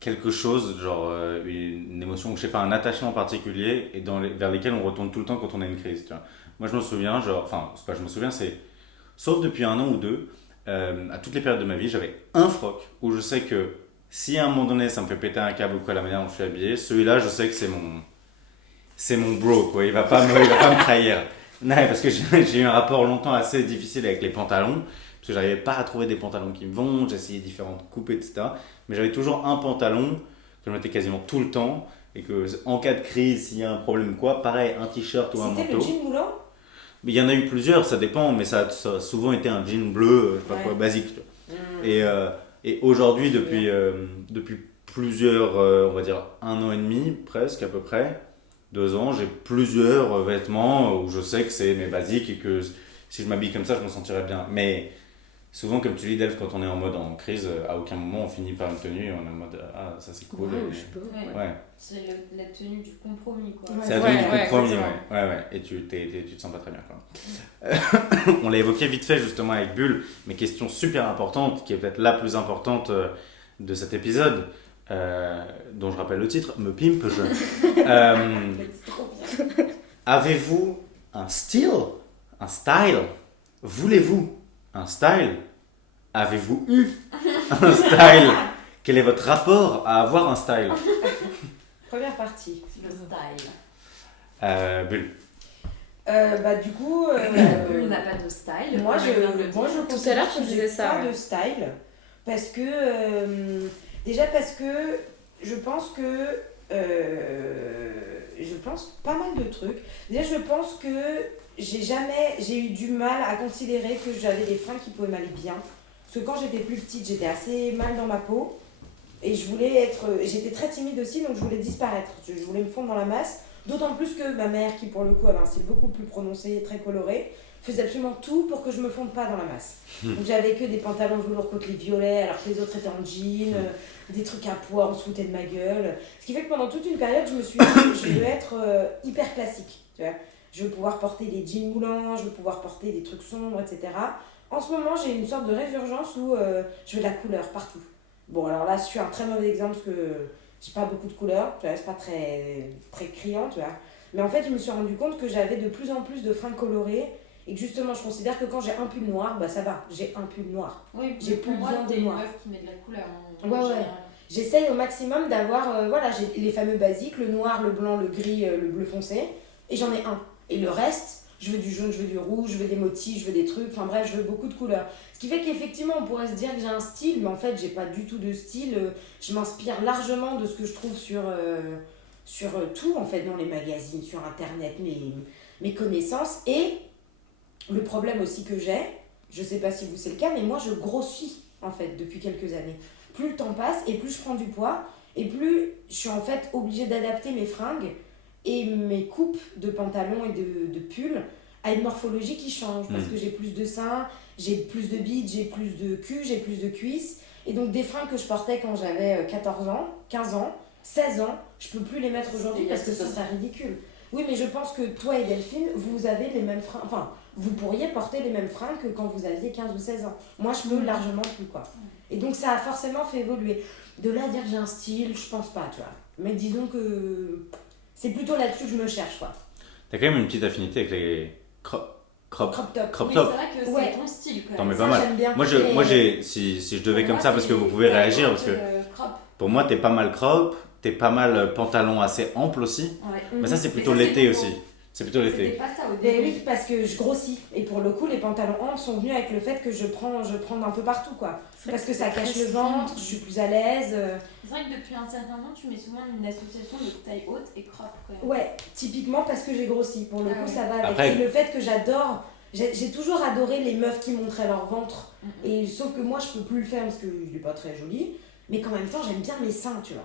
quelque chose, genre une émotion, ou je sais pas, un attachement particulier, et vers lesquels on retourne tout le temps quand on a une crise. Tu vois. Moi je me souviens, c'est pas je me souviens, c'est, sauf depuis 1 an ou 2, à toutes les périodes de ma vie, j'avais un froc où je sais que si à un moment donné ça me fait péter un câble ou quoi, la manière dont je suis habillé, celui-là je sais que c'est mon bro, quoi. Il va pas me trahir. Non, parce que j'ai eu un rapport longtemps assez difficile avec les pantalons, parce que j'arrivais pas à trouver des pantalons qui me vont, j'essayais différentes coupes, etc. Mais j'avais toujours un pantalon que je mettais quasiment tout le temps, et que en cas de crise, s'il y a un problème ou quoi, pareil, un t-shirt ou un manteau. C'était le jean moulant? Mais il y en a eu plusieurs, ça dépend, mais ça a souvent été un jean bleu, je sais pas quoi, basique. Tu vois. Et aujourd'hui, depuis plusieurs, on va dire 1 an et demi, presque à peu près, 2 ans, j'ai plusieurs vêtements où je sais que c'est mes basiques et que si je m'habille comme ça, je me sentirais bien. Mais souvent, comme tu dis, Delph, quand on est en mode en crise, à aucun moment on finit par une tenue et on est en mode ah, ça c'est cool. Ouais, et- je peux, Ouais. C'est la tenue du compromis, quoi. Ouais. C'est la tenue du compromis, exactement. ouais. Et tu te sens pas très bien, quoi. On l'a évoqué vite fait justement avec Bulle, mais question super importante, qui est peut-être la plus importante de cet épisode, dont je rappelle le titre, Me pimpe je. Avez-vous un style? Un style? Voulez-vous un style? Avez-vous eu un style? Quel est votre rapport à avoir un style? Première partie. Le style. Bulle. Bah du coup... Il n'a pas de style. Moi je Tout à l'heure, tu disais ça, pas ouais. de style parce que déjà parce que je pense que je pense pas mal de trucs. Déjà je pense que j'ai eu du mal à considérer que j'avais des fringues qui pouvaient m'aller bien, parce que quand j'étais plus petite j'étais assez mal dans ma peau et j'étais très timide aussi, donc je voulais disparaître, je voulais me fondre dans la masse. D'autant plus que ma mère, qui pour le coup avait un style beaucoup plus prononcé, très coloré, faisait absolument tout pour que je me fonde pas dans la masse. Donc j'avais que des pantalons velours côtelés violets, alors que les autres étaient en jean, des trucs à pois, on se foutait de ma gueule. Ce qui fait que pendant toute une période, je me suis dit, je veux être hyper classique. Tu vois, je veux pouvoir porter des jeans moulants, je veux pouvoir porter des trucs sombres, etc. En ce moment, j'ai une sorte de résurgence où je veux de la couleur partout. Bon, alors là, je suis un très mauvais exemple parce que j'ai pas beaucoup de couleurs, tu vois, c'est pas très, très criant, tu vois. Mais en fait, je me suis rendu compte que j'avais de plus en plus de fringues colorées et que justement, je considère que quand j'ai un pull noir, bah ça va, j'ai un pull noir. Oui, J'ai pour plus moi, besoin de t'es une noir. meuf qui met de la couleur. Ouais, ouais. général. J'essaye au maximum d'avoir, voilà, j'ai les fameux basiques, le noir, le blanc, le gris, le bleu foncé, et j'en ai un. Et le reste, je veux du jaune, je veux du rouge, je veux des motifs, je veux des trucs, enfin bref, je veux beaucoup de couleurs. Ce qui fait qu'effectivement, on pourrait se dire que j'ai un style, mais en fait, j'ai pas du tout de style. Je m'inspire largement de ce que je trouve sur tout, en fait, dans les magazines, sur Internet, mes connaissances. Et le problème aussi que j'ai, je sais pas si vous c'est le cas, mais moi, je grossis, en fait, depuis quelques années. Plus le temps passe et plus je prends du poids et plus je suis en fait obligée d'adapter mes fringues et mes coupes de pantalons et de pulls à une morphologie qui change parce que j'ai plus de seins, j'ai plus de bites, j'ai plus de cul, j'ai plus de cuisses et donc des fringues que je portais quand j'avais 14 ans, 15 ans, 16 ans, je peux plus les mettre aujourd'hui parce que ce serait ridicule. Oui, mais je pense que toi et Delphine, vous avez les mêmes fringues, enfin, vous pourriez porter les mêmes fringues que quand vous aviez 15 ou 16 ans. Moi, je peux largement plus, quoi. Et donc, ça a forcément fait évoluer. De là à dire que j'ai un style, je pense pas, tu vois. Mais disons que c'est plutôt là-dessus que je me cherche, quoi. T'as quand même une petite affinité avec les crop top. Oui, c'est top. vrai que Ouais. c'est ton style quand T'en même. mets pas mal. J'aime bien. Moi, si je devais comme ça, parce que vous pouvez réagir, parce que Crop. pour moi, t'es pas mal crop, t'es pas mal pantalon assez ample aussi. Ouais. Mais ça, c'est plutôt Mais ça, l'été c'est aussi. C'est plutôt C'était l'été. pas ça au Mais début. oui, parce que je grossis. Et pour le coup, les pantalons amples sont venus avec le fait que je prends un peu partout, quoi. Parce que ça cache le ventre, je suis plus à l'aise. C'est vrai que depuis un certain temps, tu mets souvent une association de taille haute et crop quand même. Ouais, typiquement parce que j'ai grossi. Pour le coup, ouais. ça va avec. Après- Et le fait que j'adore. J'ai toujours adoré les meufs qui montraient leur ventre. Et sauf que moi, je peux plus le faire parce que il est pas très joli. Mais qu'en même temps, j'aime bien mes seins, tu vois.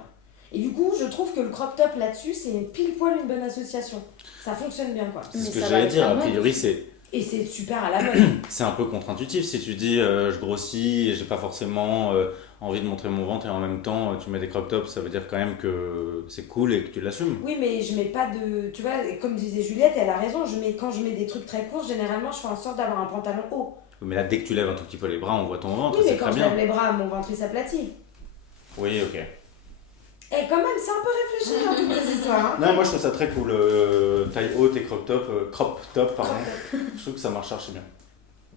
Et du coup, je trouve que le crop top là-dessus, c'est pile poil une bonne association. Ça fonctionne bien, quoi. C'est Mais ce que ça va j'allais avec dire. la A mode. priori, c'est Et c'est super à la mode. c'est un peu contre-intuitif si tu dis je grossis et j'ai pas forcément envie de montrer mon ventre et en même temps tu mets des crop tops, ça veut dire quand même que c'est cool et que tu l'assumes. Oui, mais je mets pas de. Tu vois, comme disait Juliette, elle a raison. Quand je mets des trucs très courts, généralement, je fais en sorte d'avoir un pantalon haut. Mais là, dès que tu lèves un tout petit peu les bras, on voit ton ventre, Oui, c'est mais quand très je bien. lève les bras, mon ventre il s'aplatit. Oui, ok. Et quand même, c'est un peu réfléchi dans toutes ces histoires. Hein. Non, moi je trouve ça très cool, taille haute et crop top, pardon. Je trouve que ça marche archi bien.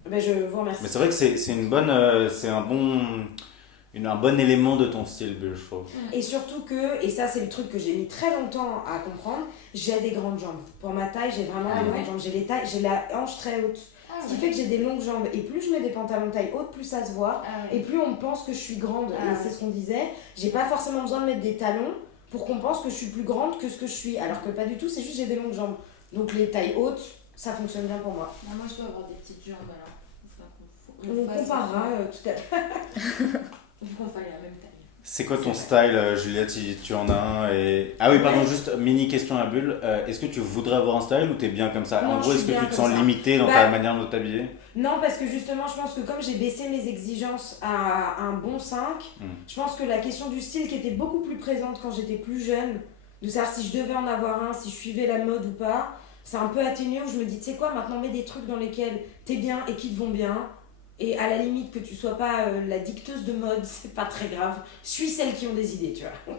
Ben, je vous remercie. Mais c'est vrai que c'est une bonne, c'est un bon élément de ton style, Bulle, je trouve. Et surtout que, et ça c'est le truc que j'ai mis très longtemps à comprendre, j'ai des grandes jambes. Pour ma taille, j'ai vraiment Ah des ouais. grandes jambes. J'ai la hanche très haute. Ah Ce qui fait que j'ai des longues jambes. Et plus je mets des pantalons taille haute, plus ça se voit. Et plus on pense que je suis grande. Ah Et c'est ce qu'on disait. J'ai pas forcément besoin de mettre des talons pour qu'on pense que je suis plus grande que ce que je suis. Alors que pas du tout, c'est juste j'ai des longues jambes. Donc les tailles hautes, ça fonctionne bien pour moi. Non, moi je dois avoir des petites jambes alors. On comparera tout à l'heure. Il faut qu'on fasse la même taille. C'est quoi ton style, Juliette, si tu en as un et... Ah oui, pardon, juste mini question à Bulle. Est-ce que tu voudrais avoir un style ou t'es bien comme ça? Non, En gros, je est-ce suis que tu bien te comme sens ça. limité dans Bah, ta manière de t'habiller? Non, parce que justement, je pense que comme j'ai baissé mes exigences à un bon 5, je pense que la question du style qui était beaucoup plus présente quand j'étais plus jeune, de savoir si je devais en avoir un, si je suivais la mode ou pas, c'est un peu atténué où je me dis, tu sais quoi, maintenant mets des trucs dans lesquels t'es bien et qui te vont bien. Et à la limite que tu sois pas la dicteuse de mode, c'est pas très grave. Suis celles qui ont des idées, tu vois.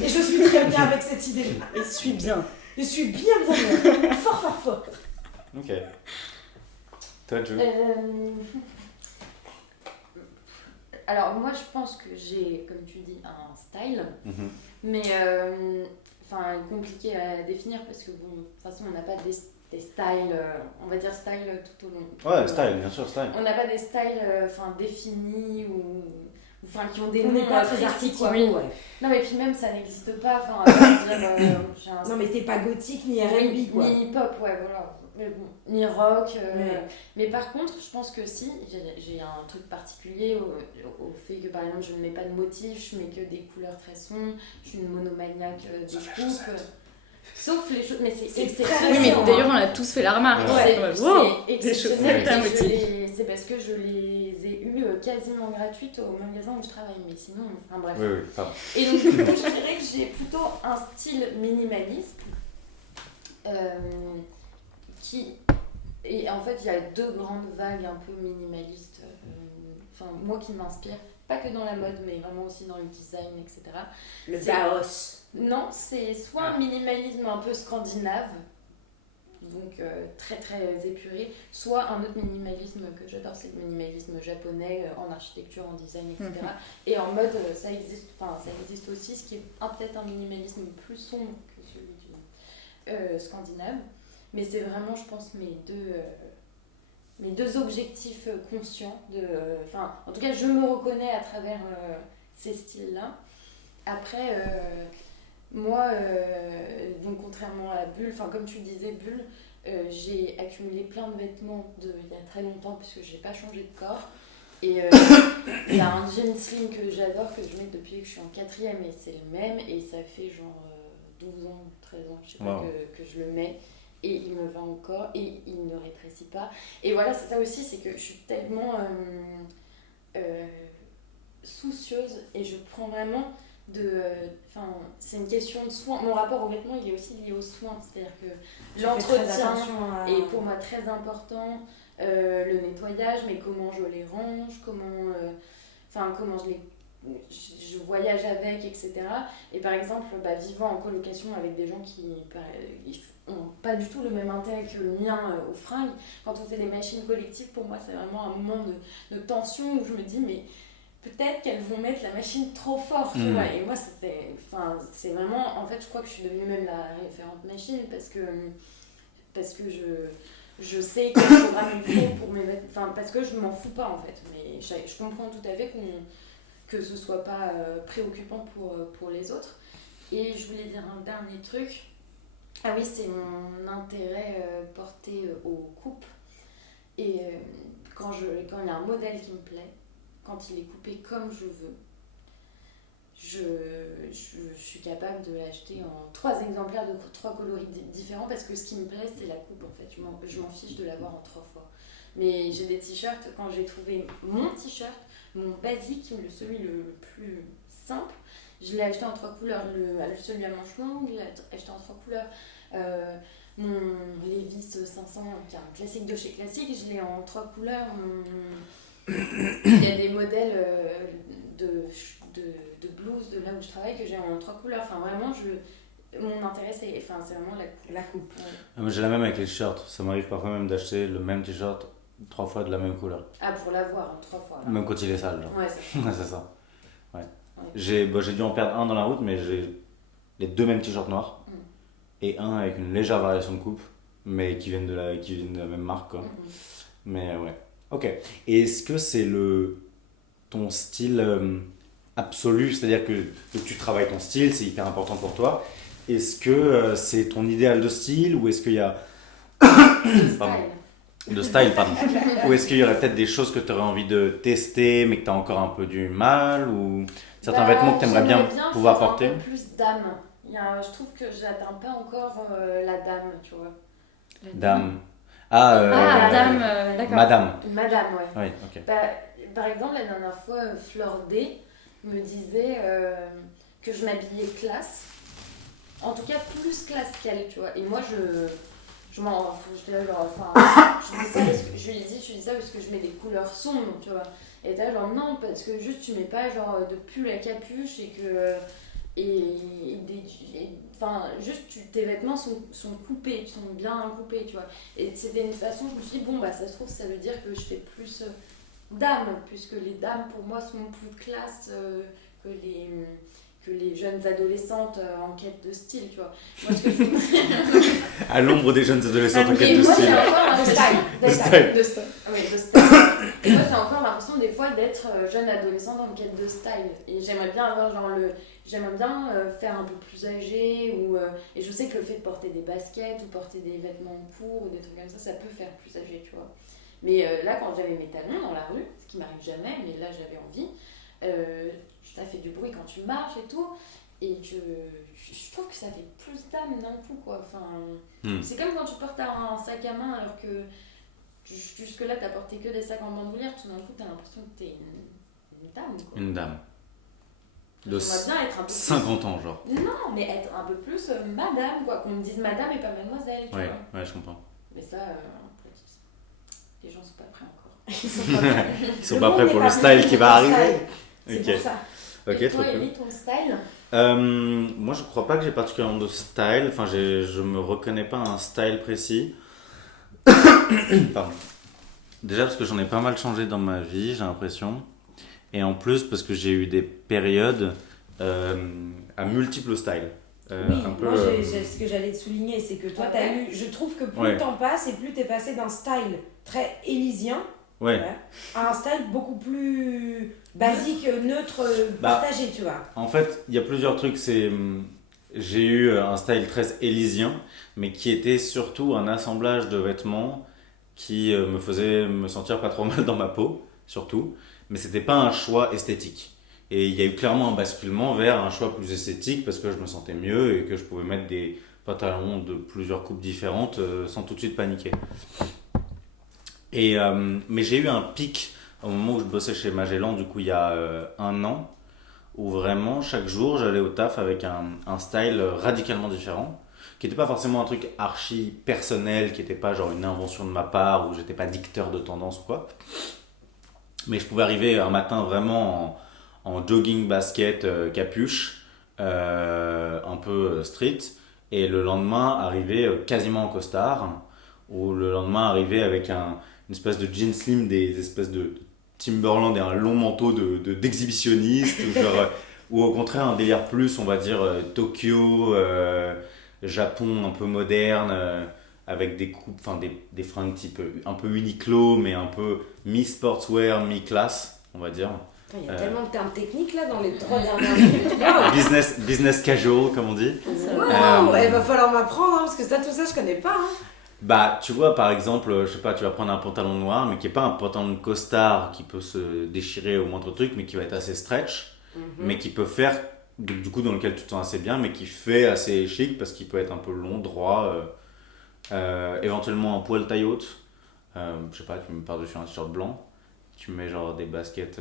Et je suis très bien avec cette idée-là. Et suis bien. Je suis bien bien. Fort, fort, fort. Ok. Toi, Ju? Alors moi je pense que j'ai, comme tu dis, un style, Mhm. mais enfin compliqué à définir parce que bon, de toute façon on n'a pas des styles, on va dire style tout au long. Ouais, style, bien sûr, style. On n'a pas des styles définis ou enfin qui ont des On noms n'est pas très précis, artistique, quoi. ouais. Non mais puis même ça n'existe pas, enfin je veux dire, j'ai un Non, mais t'es pas gothique ni oui, R&B, quoi. ni hip-hop, ouais, voilà. Mais bon, ni rock. Ouais. Mais par contre, je pense que si, j'ai un truc particulier au fait que par exemple, je ne mets pas de motifs, je mets que des couleurs très sombres, je suis une monomaniaque des coupes. Sauf les choses. Mais c'est C'est exceptionnel. Oui, mais récent, d'ailleurs, on a tous fait la remarque. Ouais, Ouais. c'est Wow, des exceptionnel. chaussettes à Et motifs. c'est parce que je les ai eues quasiment gratuites au magasin où je travaille. Mais sinon, enfin bref. Oui, oui, pardon. Et donc, du coup, je dirais que j'ai plutôt un style minimaliste qui. Et en fait, il y a deux grandes vagues un peu minimalistes. Enfin, moi qui m'inspire. pas que dans la mode, mais vraiment aussi dans le design, etc. Le C'est- Baos. Non, c'est soit un minimalisme un peu scandinave, donc très très épuré, soit un autre minimalisme que j'adore, c'est le minimalisme japonais en architecture, en design, etc. Et en mode, ça existe aussi, ce qui est peut-être un minimalisme plus sombre que celui du scandinave. Mais c'est vraiment, je pense, mes deux objectifs conscients. En tout cas, je me reconnais à travers ces styles-là. Après, moi, donc contrairement à Bulle, comme tu le disais, Bulle, j'ai accumulé plein de vêtements il y a très longtemps puisque j'ai pas changé de corps. Et il y a un jean slim que j'adore, que je mets depuis que je suis en 4e et c'est le même. Et ça fait genre 12 ans, 13 ans, je sais pas, que je le mets. Et il me va encore et il ne rétrécit pas. Et voilà, c'est ça aussi, c'est que je suis tellement soucieuse et je prends vraiment c'est une question de soin. Mon rapport aux vêtements, il est aussi lié aux soins. C'est-à-dire que l'entretien est pour moi très important. Le nettoyage, mais comment je les range, comment je voyage avec, etc. Et par exemple, vivant en colocation avec des gens qui n'ont pas du tout le même intérêt que le mien aux fringues, quand on fait des machines collectives, pour moi, c'est vraiment un moment de tension où je me dis, mais peut-être qu'elles vont mettre la machine trop fort, tu vois. Et moi, c'est vraiment, en fait, je crois que je suis devenue même la référente machine parce que je sais quel programme il faut pour mes vêtements, parce que je m'en fous pas, en fait. Mais je comprends tout à fait que ce soit pas préoccupant pour les autres. Et je voulais dire un dernier truc. Ah oui, c'est mon intérêt porté aux coupes. Et quand il y a un modèle qui me plaît, quand il est coupé comme je veux, je suis capable de l'acheter en 3 exemplaires de 3 coloris différents parce que ce qui me plaît, c'est la coupe, en fait. Je m'en fiche de l'avoir en 3 fois. Mais j'ai des t-shirts, quand j'ai trouvé mon t-shirt, mon basique, celui le plus simple, je l'ai acheté en 3 couleurs. Celui à manches longues, je l'ai acheté en 3 couleurs. Mon Levi's 500, qui est un classique de chez Classique, je l'ai en 3 couleurs. Il y a des modèles de blouses de là où je travaille que j'ai en 3 couleurs. Enfin, vraiment, mon intérêt, c'est vraiment la coupe. Ouais. Moi, j'ai la même avec les t-shirts. Ça m'arrive parfois même d'acheter le même t-shirt 3 fois de la même couleur. Ah, pour l'avoir en 3 fois. Là. Même quand il est sale, genre. Ouais, c'est ça. C'est ça. Ouais. J'ai dû en perdre un dans la route, mais j'ai les 2 mêmes t-shirts noirs et un avec une légère variation de coupe, mais qui viennent de la même marque, quoi. Mais ouais. Ok. Et est-ce que c'est ton style absolu, c'est-à-dire que tu travailles ton style, c'est hyper important pour toi. Est-ce que c'est ton idéal de style ou est-ce qu'il y a de style, pardon. Ou est-ce qu'il y aurait peut-être des choses que tu aurais envie de tester mais que tu as encore un peu du mal ou certains vêtements que tu aimerais bien pouvoir porter? Un peu plus dame. Je trouve que j'atteins pas encore la dame, tu vois. Dame. dame, d'accord. Madame. Madame, ouais. Oui, ok. Par exemple, la dernière fois, Fleur D me disait que je m'habillais classe. En tout cas, plus classe qu'elle, tu vois. Et moi, je m'en fous. Je lui dis ça parce que je mets des couleurs sombres, tu vois. Et t'as genre, non, parce que juste tu mets pas genre de pull à capuche et que. Juste tes vêtements sont coupés, sont bien coupés, tu vois. Et c'était une façon, je me suis dit, ça se trouve, ça veut dire que je fais plus dame, puisque les dames pour moi sont plus classe que les jeunes adolescentes en quête de style, tu vois. Moi, ce que je À l'ombre des jeunes adolescentes en quête de moi, style. j'ai encore De style. de style. Oui, de style. Et moi, j'ai encore l'impression des fois d'être jeune adolescente en quête de style. Et j'aimerais bien avoir j'aimerais bien faire un peu plus âgée et je sais que le fait de porter des baskets ou porter des vêtements courts ou des trucs comme ça peut faire plus âgée, tu vois. Mais là, quand j'avais mes talons dans la rue, ce qui m'arrive jamais, mais là j'avais envie, ça fait du bruit quand tu marches et tout, et je trouve que ça fait plus d'âme d'un coup, quoi. C'est comme quand tu portes un sac à main alors que jusque-là t'as porté que des sacs en bandoulière, tout d'un coup t'as l'impression que t'es une dame, quoi. Une dame. De J'aimerais bien être un peu 50 ans, genre. Non, mais être un peu plus madame, quoi. Qu'on me dise madame et pas mademoiselle, tu vois. Ouais, je comprends. Mais ça, les gens sont pas prêts encore. Ils sont pas prêts pour le style qui va arriver. C'est Ok. pour ça. Ok, Et trop toi, cool. Amy, ton style? Moi, je crois pas que j'ai particulièrement de style. Enfin, je me reconnais pas un style précis. Pardon. Déjà parce que j'en ai pas mal changé dans ma vie, j'ai l'impression. Et en plus parce que j'ai eu des périodes à multiples styles. Oui, un peu, moi ce que j'allais te souligner, c'est que toi, t'as eu. Je trouve que plus Ouais. le temps passe et plus t'es passé d'un style très élysien Ouais. à un style beaucoup plus basique, neutre, partagé, tu vois. En fait, il y a plusieurs trucs. J'ai eu un style très élysien, mais qui était surtout un assemblage de vêtements qui me faisait me sentir pas trop mal dans ma peau, surtout. Mais c'était pas un choix esthétique. Et il y a eu clairement un basculement vers un choix plus esthétique parce que je me sentais mieux et que je pouvais mettre des pantalons de plusieurs coupes différentes sans tout de suite paniquer. Mais j'ai eu un pic au moment où je bossais chez Magellan, du coup il y a 1 an, où vraiment chaque jour j'allais au taf avec un style radicalement différent, qui n'était pas forcément un truc archi personnel, qui n'était pas genre une invention de ma part, où j'étais pas dicteur de tendance ou quoi. Mais je pouvais arriver un matin vraiment en jogging, basket, capuche, un peu street, et le lendemain arriver quasiment en costard, ou le lendemain arriver avec une espèce de jean slim, des espèces de Timberland et un long manteau d'exhibitionniste, ou, genre, ou au contraire un délire plus, on va dire, Tokyo, Japon un peu moderne, avec des coupes, enfin des fringues type un peu Uniqlo, mais un peu mi-sportswear, mi-classe, on va dire. Il y a tellement de termes techniques là dans les 3 dernières minutes. Wow. Business casual, comme on dit. Wow. Il va falloir m'apprendre, hein, parce que tout ça, je connais pas. Hein. Bah, tu vois, par exemple, je sais pas, tu vas prendre un pantalon noir, mais qui est pas un pantalon de costard qui peut se déchirer au moindre truc, mais qui va être assez stretch, mais qui peut faire, du coup, dans lequel tu te sens assez bien, mais qui fait assez chic parce qu'il peut être un peu long, droit, éventuellement un poil taille haute. Je sais pas, tu mets par-dessus un t-shirt blanc, tu mets genre des baskets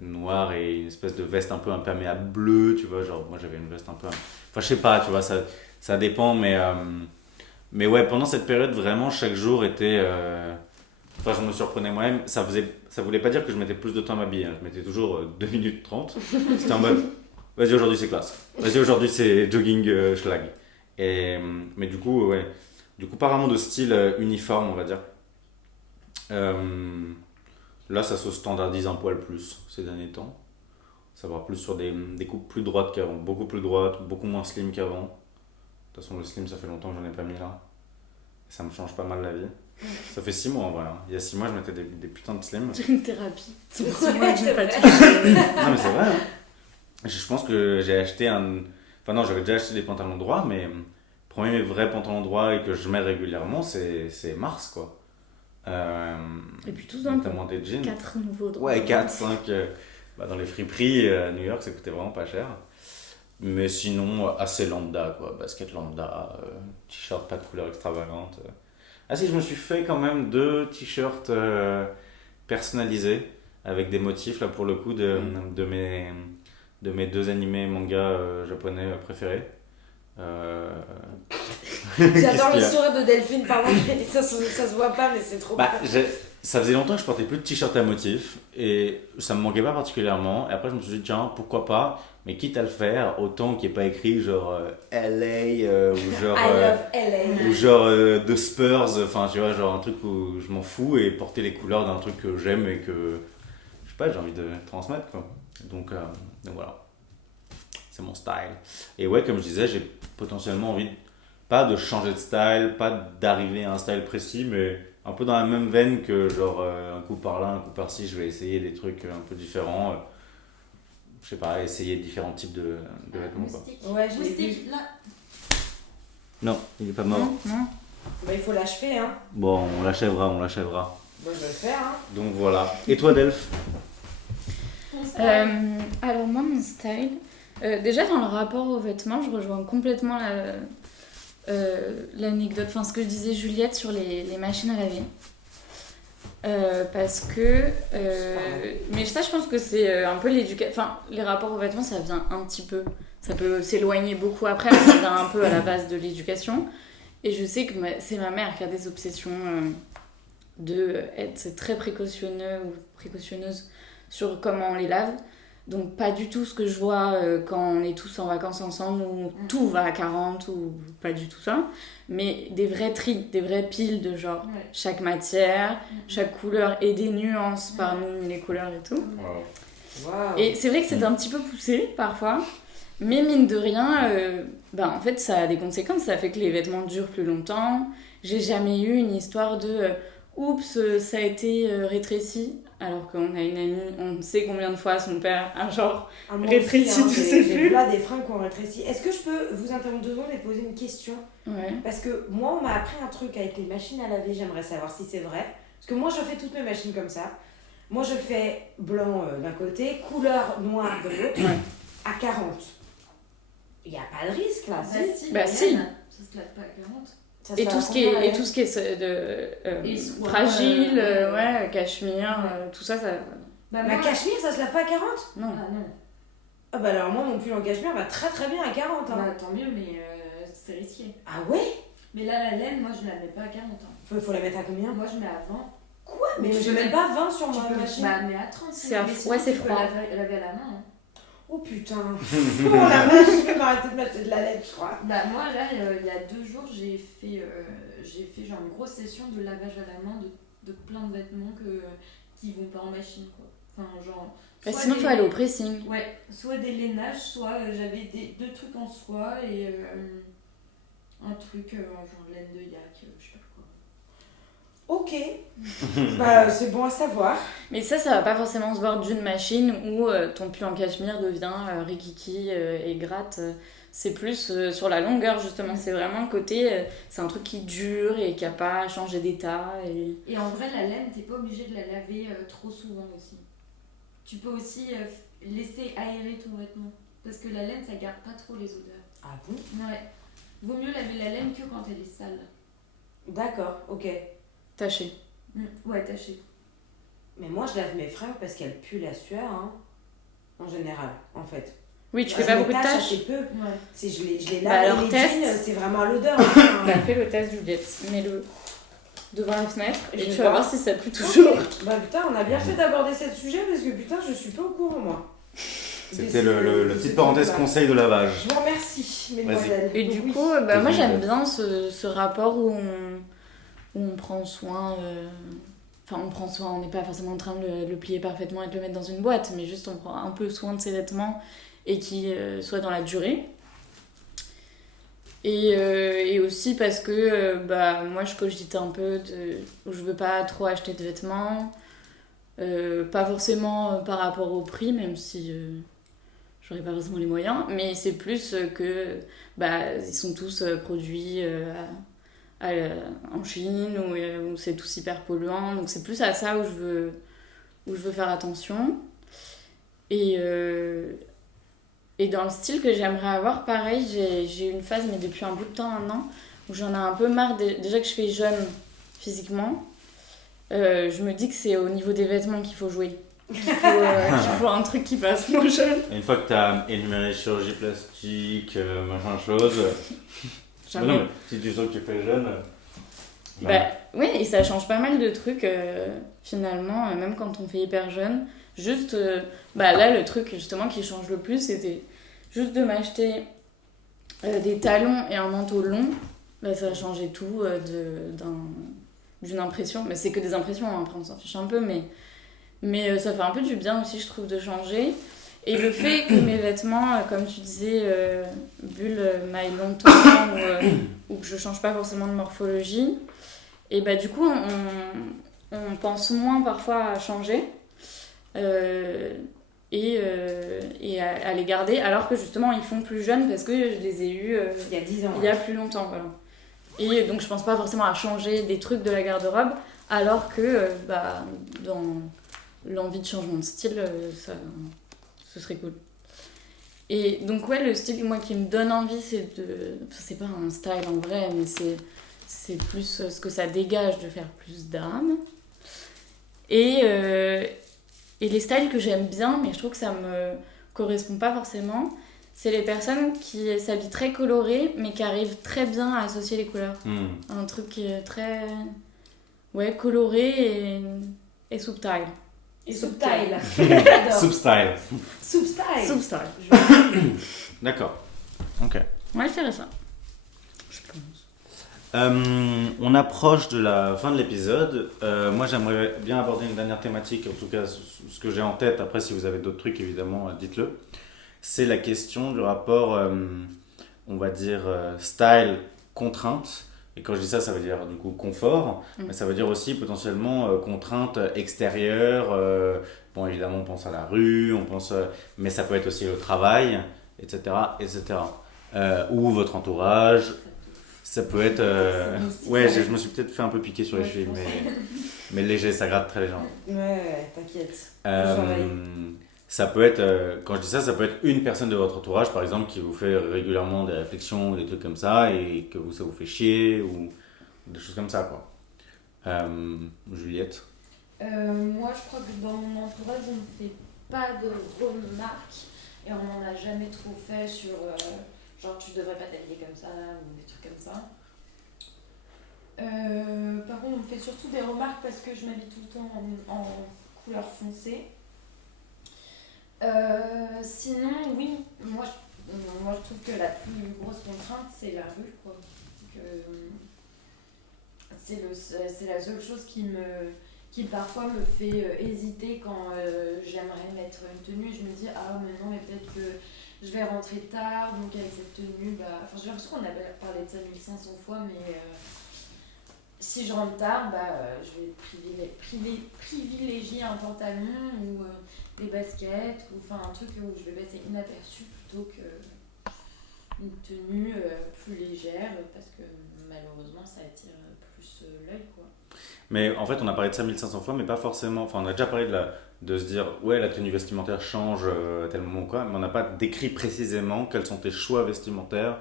noires et une espèce de veste un peu imperméable bleue, tu vois, genre moi j'avais une veste un peu. Enfin, je sais pas, tu vois, ça dépend, mais ouais, pendant cette période, vraiment, chaque jour était. Enfin, je me surprenais moi-même. Ça voulait pas dire que je mettais plus de temps à m'habiller. Hein. Je mettais toujours 2 minutes 30. C'était en mode, vas-y, aujourd'hui c'est classe. Vas-y, aujourd'hui c'est jogging schlag. Mais du coup, ouais. Du coup, pas vraiment de style uniforme, on va dire. Là, ça se standardise un poil plus ces derniers temps. Ça va plus sur des coupes plus droites qu'avant. Beaucoup plus droites, beaucoup moins slim qu'avant. De toute façon, le slim, ça fait longtemps que j'en ai pas mis là. Ça me change pas mal la vie. Ça fait 6 mois en vrai. Hein. Il y a 6 mois, je mettais des putains de slim. C'est une thérapie. C'est moi que j'ai pas touché. Non, mais c'est vrai. Hein. Je pense que j'ai acheté Enfin, non, j'avais déjà acheté des pantalons droits, mais le premier vrai pantalon droit et que je mets régulièrement, c'est mars quoi. Et puis tous d'un coup. Notamment des jeans. 4 nouveaux droits. Ouais, 4, 5. Dans les friperies à New York, ça coûtait vraiment pas cher. Mais sinon, assez lambda, quoi. Basket lambda, t-shirt pas de couleur extravagante. Ah si, je me suis fait quand même 2 t-shirts personnalisés avec des motifs, là, pour le coup, de mes 2 animés manga japonais préférés. J'adore le sourire de Delphine, pardon, ça se voit pas, mais c'est trop bah, bien. ça faisait longtemps que je portais plus de t-shirt à motifs et ça me manquait pas particulièrement. Et après, je me suis dit, tiens, pourquoi pas, mais quitte à le faire, autant qu'il n'y ait pas écrit genre LA ou genre, I love LA. ou genre The Spurs, enfin, tu vois, genre un truc où je m'en fous et porter les couleurs d'un truc que j'aime et que, je sais pas, j'ai envie de transmettre, quoi. Donc voilà, c'est mon style. Et ouais, comme je disais, j'ai potentiellement envie pas de changer de style, pas d'arriver à un style précis, mais un peu dans la même veine que genre un coup par là, un coup par ci, je vais essayer des trucs un peu différents. Je sais pas, essayer différents types de vêtements. Quoi. Ouais, je l'ai vu. Moustique, là. Non, il est pas mort. Non. Bah, il faut l'achever, hein. Bon, on l'achèvera. Bah, je vais le faire, hein. Donc voilà. Et toi, Delph? Alors moi, mon style, déjà dans le rapport aux vêtements, je rejoins complètement l'anecdote, enfin ce que disait Juliette sur les machines à laver. Parce que mais ça, je pense que c'est un peu l'éducation, enfin les rapports aux vêtements, ça vient un petit peu, ça peut s'éloigner beaucoup après, mais ça vient un peu à la base de l'éducation. Et je sais que c'est ma mère qui a des obsessions de être très précautionneuse sur comment on les lave. Donc pas du tout ce que je vois quand on est tous en vacances ensemble où tout va à 40 ou pas du tout ça. Mais des vrais tris, des vraies piles de genre chaque matière, chaque couleur et des nuances parmi les couleurs et tout. Wow. Et c'est vrai que c'est un petit peu poussé parfois. Mais mine de rien, en fait ça a des conséquences. Ça fait que les vêtements durent plus longtemps. J'ai jamais eu une histoire de oups, ça a été rétréci. Alors qu'on a une amie, on sait combien de fois son père a genre rétréci tous ses pulls. J'ai là des fringues qui ont rétréci. Est-ce que je peux vous interrompre 2 secondes et poser une question ? Ouais. Parce que moi, on m'a appris un truc avec les machines à laver, j'aimerais savoir si c'est vrai. Parce que moi, je fais toutes mes machines comme ça. Moi, je fais blanc d'un côté, couleur noire de l'autre, à 40. Il n'y a pas de risque là, si. Bah si. Ça se lave pas à 40. Et tout ce qui est fragile, cachemire, tout ça, ça... Bah, la cachemire, ça se lave pas à 40 ? Non. Ah non. Ah bah alors moi, mon pull en cachemire va très très bien à 40. Hein. Bah tant mieux, mais c'est risqué. Ah ouais ? Mais là, la laine, moi, je la mets pas à 40 ans. Faut la mettre à combien ? Moi, je mets à 20. Quoi ? Mais je mets pas 20 sur ma machine. Bah, mais à 30. C'est froid. Laver à la main. Hein. Oh putain. Oh la vache, je vais m'arrêter de m'acheter de la laine, je crois. Bah moi, là, il y a 2 jours, j'ai fait genre une grosse session de lavage à la main de plein de vêtements qui vont pas en machine, quoi. Enfin, genre... sinon, il faut aller au pressing. Ouais, soit des lainages, soit j'avais 2 trucs en soie et un truc genre laine de yak, je sais pas quoi. Ok, bah c'est bon à savoir. Mais ça va pas forcément se voir d'une machine où ton pull en cachemire devient rikiki et gratte. C'est plus sur la longueur justement, c'est vraiment le côté, c'est un truc qui dure et qui a pas changé d'état. Et en vrai, la laine, t'es pas obligé de la laver trop souvent aussi. Tu peux aussi laisser aérer ton vêtement. Parce que la laine, ça garde pas trop les odeurs. Ah bon ? Ouais. Vaut mieux laver la laine que quand elle est sale. D'accord, ok. Taché. Ouais, taché. Mais moi, je lave mes fringues parce qu'elles puent la sueur, hein. En général, en fait. Oui, tu fais pas beaucoup de tâches. Assez peu. Ouais. Si je les lave alors, et les test. jeans, c'est vraiment à l'odeur. Hein. Fais le test, Juliette. Mets-le devant la fenêtre et Je tu vais vas voir. voir si ça pue toujours. Okay. Bah putain, on a bien fait d'aborder ce sujet parce que putain, je suis pas au courant, moi. C'était le petite parenthèse conseil de lavage. Je vous remercie, mesdemoiselles. Et du coup, moi j'aime bien ce rapport où on prend soin. Enfin, on prend soin, on n'est pas forcément en train de le plier parfaitement et de le mettre dans une boîte, mais juste on prend un peu soin de ses vêtements et qui soit dans la durée. Et aussi parce que moi je cogite un peu où je veux pas trop acheter de vêtements, pas forcément par rapport au prix, même si j'aurais pas forcément les moyens, mais c'est plus que ils sont tous produits en Chine où c'est tous hyper polluant, donc c'est plus à ça où je veux faire attention. Et dans le style que j'aimerais avoir, pareil, j'ai eu une phase, mais depuis un bout de temps maintenant, où j'en ai un peu marre, déjà que je fais jeune physiquement, je me dis que c'est au niveau des vêtements qu'il faut jouer. Qu'il faut un truc qui passe moins jeune. Une fois que tu as énuméré chirurgie plastique, machin chose, non, mais si tu sens que tu fais jeune... Oui, et ça change pas mal de trucs finalement, même quand on fait hyper jeune. Juste, là, le truc justement qui change le plus, c'était juste de m'acheter des talons et un manteau long. Ça a changé tout d'une impression. Mais c'est que des impressions, hein, après on s'en fiche un peu, mais ça fait un peu du bien aussi, je trouve, de changer. Et le fait que mes vêtements, comme tu disais, bulles m'aillent longtemps ou que je change pas forcément de morphologie, et du coup, on pense moins parfois à changer. Et à les garder, alors que justement ils font plus jeunes parce que je les ai eus il y a 10 ans. Il y a plus longtemps, voilà. Et donc je pense pas forcément à changer des trucs de la garde-robe, alors que dans l'envie de changement de style, ce serait cool. Et donc le style moi qui me donne envie, c'est pas un style en vrai, mais c'est plus ce que ça dégage de faire plus d'âme. Et les styles que j'aime bien, mais je trouve que ça me correspond pas forcément, c'est les personnes qui s'habillent très colorées, mais qui arrivent très bien à associer les couleurs. Un truc qui est très coloré et subtil. Et substyle. Soup style. Substyle. Soup style. D'accord. Ok. Ouais, je dirais ça. Je pense. On approche de la fin de l'épisode. Moi, j'aimerais bien aborder une dernière thématique, en tout cas ce que j'ai en tête. Après, si vous avez d'autres trucs, évidemment, dites-le. C'est la question du rapport, on va dire, style-contrainte. Et quand je dis ça, ça veut dire du coup confort, mais ça veut dire aussi potentiellement contrainte extérieure. Bon, évidemment, on pense à la rue, mais ça peut être aussi le travail, etc., etc. Ou votre entourage. Ça peut être. Ouais, je me suis peut-être fait un peu piquer sur les chevilles, mais léger, ça gratte très légèrement. Ouais, t'inquiète. Ça peut être, quand je dis ça, ça peut être une personne de votre entourage, par exemple, qui vous fait régulièrement des réflexions ou des trucs comme ça, et que ça vous fait chier, ou des choses comme ça, quoi. Juliette? Moi, je crois que dans mon entourage, on ne fait pas de remarques, et on n'en a jamais trop fait sur, genre, tu devrais pas t'habiller comme ça, ou des trucs comme ça. Par contre, on me fait surtout des remarques parce que je m'habille tout le temps en couleur foncée. Sinon, oui, moi je trouve que la plus grosse contrainte c'est la rue, quoi. C'est la seule chose qui parfois me fait hésiter quand j'aimerais mettre une tenue. Je me dis, ah mais non, mais peut-être que je vais rentrer tard, donc avec cette tenue, enfin j'ai l'impression qu'on a parlé de ça 1500 fois, mais si je rentre tard, je vais privilégier un pantalon ou des baskets, ou enfin un truc où je vais passer inaperçu plutôt qu'une tenue plus légère, parce que malheureusement ça attire plus l'œil, quoi. Mais en fait, on a parlé de ça 1500 fois, mais pas forcément. Enfin, on a déjà parlé de se dire, ouais, la tenue vestimentaire change à tel moment ou quoi, mais on n'a pas décrit précisément quels sont tes choix vestimentaires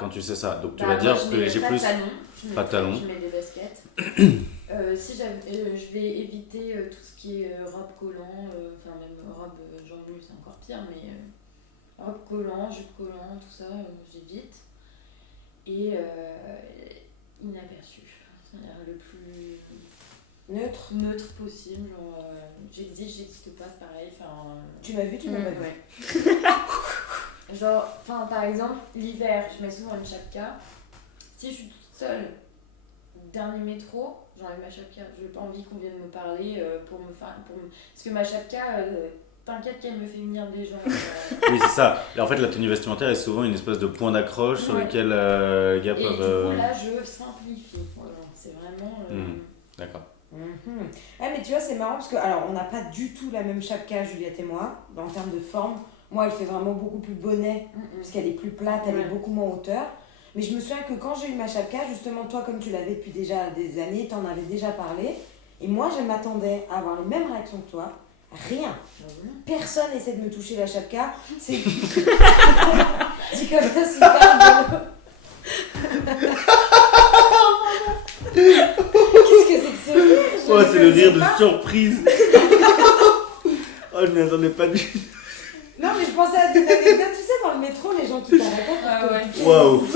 quand tu sais ça. Donc tu vas dire privilégier plus. Pas de talons. Je mets des baskets. Je vais éviter tout ce qui est robe collant, enfin même robe jambes nues, c'est encore pire, mais robe collant, jupe collant, tout ça, j'évite. Et inaperçu, c'est-à-dire le plus neutre possible. Genre, j'existe pas, pareil. Tu m'as vu, tu m'as pas vu. Ouais. Genre, par exemple, l'hiver, je mets souvent une chapka. Si je suis toute seule, dernier métro, j'enlève ma chapka. Je n'ai pas envie qu'on vienne me parler parce que ma chapka, t'inquiète qu'elle me fait venir des gens. Oui, c'est ça. En fait, la tenue vestimentaire est souvent une espèce de point d'accroche sur lequel les gars peuvent. Et du coup, là, je simplifie. Voilà. C'est vraiment. D'accord. Ah, mais tu vois, c'est marrant parce que, alors, on n'a pas du tout la même chapka, Juliette et moi, en termes de forme. Moi, elle fait vraiment beaucoup plus bonnet, parce qu'elle est plus plate, elle est beaucoup moins hauteur. Mais je me souviens que quand j'ai eu ma chapka, justement, toi, comme tu l'avais depuis déjà des années, t'en avais déjà parlé. Et moi, je m'attendais à avoir les mêmes réactions que toi. Rien. Personne essaie de me toucher la chapka. C'est c'est comme ça, super beau. Qu'est-ce que c'est que ce rire? Oh, c'est le rire de surprise. Oh, je m'y attendais pas du tout. Non, mais je pensais à des anecdotes, tu sais, dans le métro, les gens qui t'arrêtent. Waouh.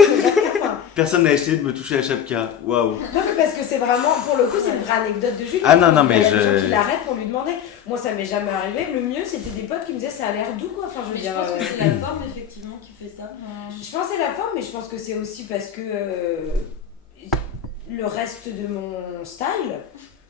Personne n'a essayé de me toucher la chapka. Waouh. Non, mais parce que c'est vraiment, pour le coup, c'est une vraie anecdote de Julie. Ah non, mais il y a des gens qui l'arrêtent pour lui demander. Moi, ça m'est jamais arrivé. Le mieux, c'était des potes qui me disaient ça a l'air doux, quoi. Enfin, je veux dire. Je pense que c'est la forme, effectivement, qui fait ça. Je pense que c'est la forme, mais je pense que c'est aussi parce que le reste de mon style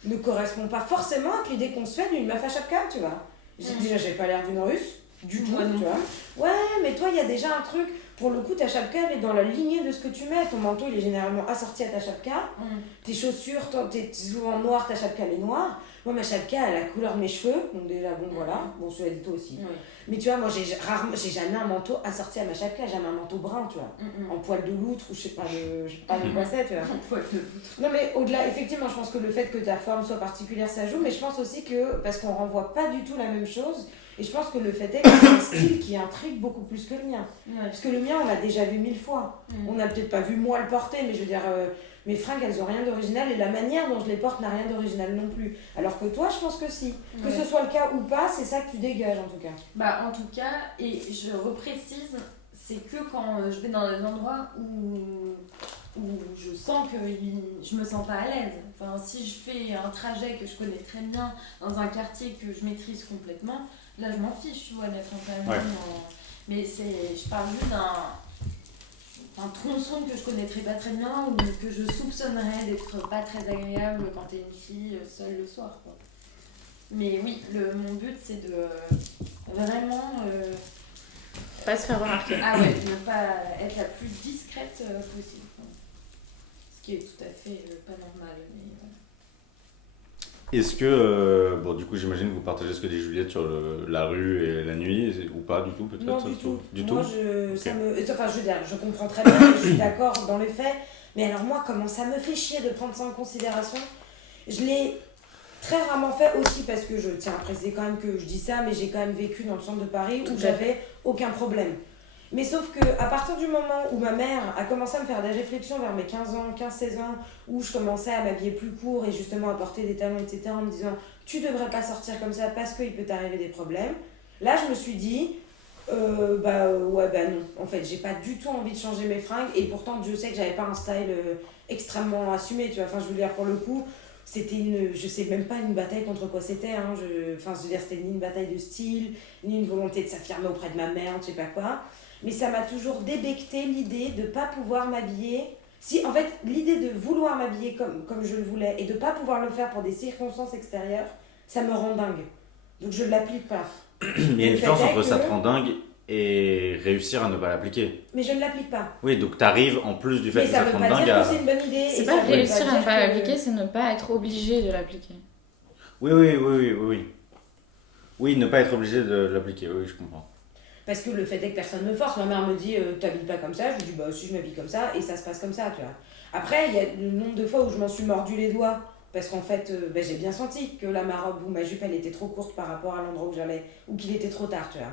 ne correspond pas forcément à l'idée qu'on se fait d'une meuf à chapka, tu vois. Déjà, j'ai pas l'air d'une russe. Du tout, tu vois. Ouais, mais toi, il y a déjà un truc. Pour le coup, ta chapka, elle est dans la lignée de ce que tu mets. Ton manteau, il est généralement assorti à ta chapka. Tes chaussures, toi, t'es souvent noire, ta chapka, elle est noire. Moi, ma chapka, elle a la couleur de mes cheveux. Donc, déjà, bon, voilà. Bon, celui-là, dit toi aussi. Mais tu vois, moi, j'ai jamais un manteau assorti à ma chapka. J'ai un manteau brun, tu vois. En poil de loutre ou je sais pas de quoi c'est, tu vois. En poil de loutre. Non, mais au-delà, effectivement, je pense que le fait que ta forme soit particulière, ça joue. Mais je pense aussi que, parce qu'on renvoie pas du tout la même chose. Et je pense que le fait est que c'est un style qui intrigue beaucoup plus que le mien. Parce que le mien, on l'a déjà vu 1000 fois. On n'a peut-être pas vu moi le porter, mais je veux dire, mes fringues, elles ont rien d'original et la manière dont je les porte n'a rien d'original non plus. Alors que toi, je pense que si. Que ce soit le cas ou pas, c'est ça que tu dégages en tout cas. En tout cas, et je reprécise, c'est que quand je vais dans des endroits où où je sens que je me sens pas à l'aise. Enfin, si je fais un trajet que je connais très bien dans un quartier que je maîtrise complètement, là je m'en fiche, tu vois, d'être en famille. Mais je parle juste d'un tronçon que je connaîtrais pas très bien ou que je soupçonnerais d'être pas très agréable quand t'es une fille seule le soir, quoi. Mais oui, mon but c'est de vraiment Pas se faire remarquer. ah ouais, ne pas être la plus discrète possible. Ce qui est tout à fait pas normal. Mais, Est-ce que, bon, du coup, j'imagine que vous partagez ce que dit Juliette sur la rue et la nuit, ou pas du tout, peut-être? Non, du tout. Du moi, tout ça me... Enfin, je veux dire, je comprends très bien, je suis d'accord dans les faits, mais alors moi, comment ça me fait chier de prendre ça en considération? Je l'ai très rarement fait aussi parce que je tiens à préciser quand même que je dis ça, mais j'ai quand même vécu dans le centre de Paris où j'avais aucun problème. Mais sauf que à partir du moment où ma mère a commencé à me faire des réflexions vers mes 15-16 ans, où je commençais à m'habiller plus court et justement à porter des talons, etc., en me disant « tu devrais pas sortir comme ça parce qu'il peut t'arriver des problèmes », là je me suis dit non, en fait j'ai pas du tout envie de changer mes fringues et pourtant Dieu sait que j'avais pas un style extrêmement assumé, tu vois, enfin je veux dire pour le coup, c'était je sais même pas une bataille contre quoi c'était, hein. Je veux dire c'était ni une bataille de style, ni une volonté de s'affirmer auprès de ma mère, je sais pas quoi. Mais ça m'a toujours débecté l'idée de pas pouvoir m'habiller. Si, en fait, l'idée de vouloir m'habiller comme je le voulais et de pas pouvoir le faire pour des circonstances extérieures, ça me rend dingue. Donc je ne l'applique pas. Il y a une différence entre ça te rend dingue et réussir à ne pas l'appliquer. Mais je ne l'applique pas. Oui, donc t'arrives en plus du fait que ça te rend dingue à... Mais ça veut pas dire que c'est une bonne idée. C'est pas réussir à ne pas l'appliquer, c'est ne pas être obligé de l'appliquer. Oui. Oui, ne pas être obligé de l'appliquer, oui, je comprends. Parce que le fait est que personne ne me force. Ma mère me dit t'habilles pas comme ça. Je lui dis bah si je m'habille comme ça et ça se passe comme ça, tu vois. Après, il y a le nombre de fois où je m'en suis mordu les doigts parce qu'en fait, j'ai bien senti que ma robe ou ma jupe elle était trop courte par rapport à l'endroit où j'allais ou qu'il était trop tard, tu vois.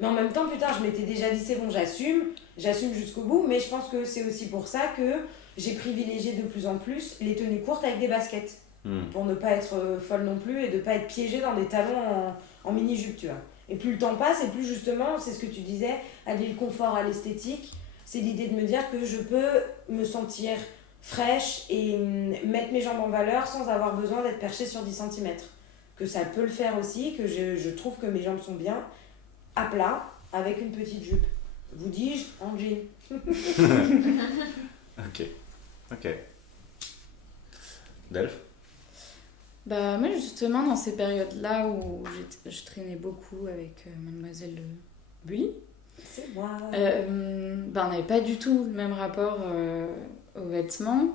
Mais en même temps, putain, je m'étais déjà dit c'est bon, j'assume jusqu'au bout. Mais je pense que c'est aussi pour ça que j'ai privilégié de plus en plus les tenues courtes avec des baskets pour ne pas être folle non plus et de pas être piégée dans des talons en mini-jupe, tu vois. Et plus le temps passe, et plus justement, c'est ce que tu disais, allier le confort à l'esthétique, c'est l'idée de me dire que je peux me sentir fraîche et mettre mes jambes en valeur sans avoir besoin d'être perchée sur 10 cm. Que ça peut le faire aussi, que je trouve que mes jambes sont bien à plat, avec une petite jupe. Vous dis-je, en jean. Ok. Delph? Bah moi justement dans ces périodes-là où je traînais beaucoup avec mademoiselle Bully, c'est moi. On n'avait pas du tout le même rapport aux vêtements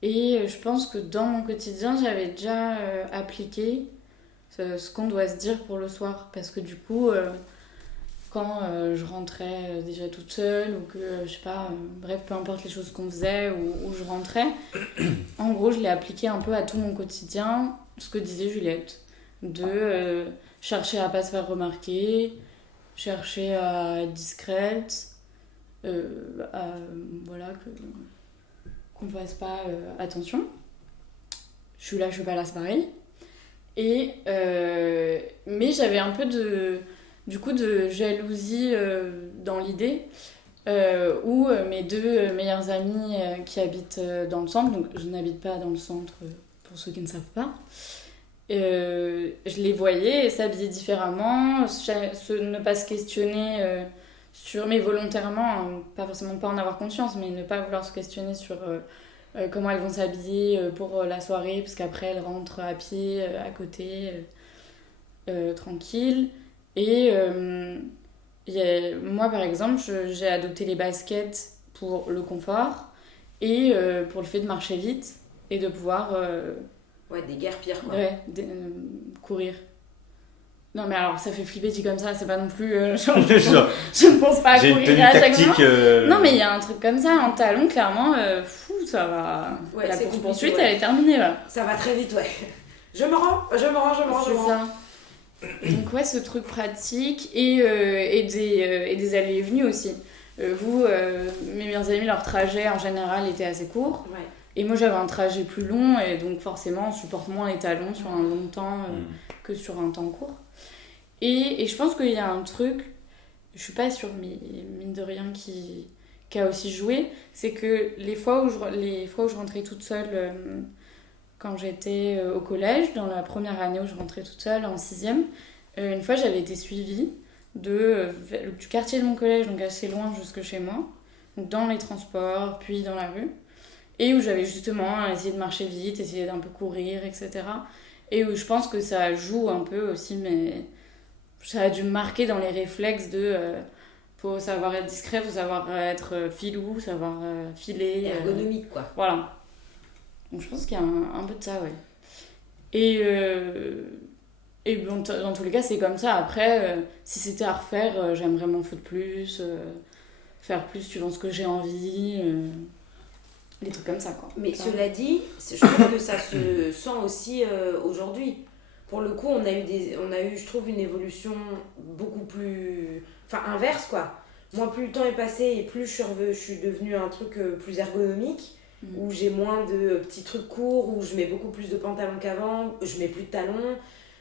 et je pense que dans mon quotidien j'avais déjà appliqué ce qu'on doit se dire pour le soir parce que du coup quand je rentrais déjà toute seule ou que je sais pas, bref peu importe les choses qu'on faisait où je rentrais, en gros je l'ai appliqué un peu à tout mon quotidien, ce que disait Juliette, de chercher à pas se faire remarquer, chercher à être discrète, voilà qu'on fasse pas attention, je suis là, c'est pareil, et mais j'avais un peu de jalousie dans l'idée où mes deux meilleures amies qui habitent dans le centre, donc je n'habite pas dans le centre pour ceux qui ne savent pas, je les voyais s'habiller différemment, ne pas se questionner mais volontairement, hein, pas forcément pas en avoir conscience, mais ne pas vouloir se questionner sur comment elles vont s'habiller pour la soirée, parce qu'après elles rentrent à pied à côté, tranquille. Et moi par exemple j'ai adopté les baskets pour le confort et pour le fait de marcher vite et de pouvoir des guerpires quoi. Courir. Non mais alors ça fait flipper dit comme ça, c'est pas non plus je ne pense pas à courir à chaque fois. Non mais il y a un truc comme ça en talon clairement ça va, la course poursuite elle est terminée là. Ça va très vite je me rends. Ça. Donc ouais, ce truc pratique et des allées et venues aussi. Mes meilleurs amis, leur trajet en général était assez court. Ouais. Et moi j'avais un trajet plus long et donc forcément on supporte moins les talons sur un long temps que sur un temps court. Et je pense qu'il y a un truc, je suis pas sûre mais mine de rien qui qui a aussi joué, c'est que les fois où je rentrais toute seule quand j'étais au collège, dans la première année où je rentrais toute seule, en 6e, une fois j'avais été suivie du quartier de mon collège, donc assez loin jusque chez moi, donc dans les transports, puis dans la rue, et où j'avais justement essayé de marcher vite, essayé d'un peu courir, etc. Et où je pense que ça joue un peu aussi, mais ça a dû me marquer dans les réflexes de... faut savoir être discret, faut savoir être filou, savoir filer. Ergonomique, quoi. Voilà. Donc je pense qu'il y a un peu de ça, ouais. Et bon, dans tous les cas, c'est comme ça. Après, si c'était à refaire, j'aimerais m'en foutre plus, faire plus suivant ce que j'ai envie, des trucs comme ça, quoi. Mais cela dit, je trouve que ça se sent aussi aujourd'hui. Pour le coup, on a eu, je trouve, une évolution beaucoup plus... Enfin, inverse, quoi. Moi, plus le temps est passé et plus je suis devenue un truc plus ergonomique, où j'ai moins de petits trucs courts, où je mets beaucoup plus de pantalons qu'avant, je mets plus de talons,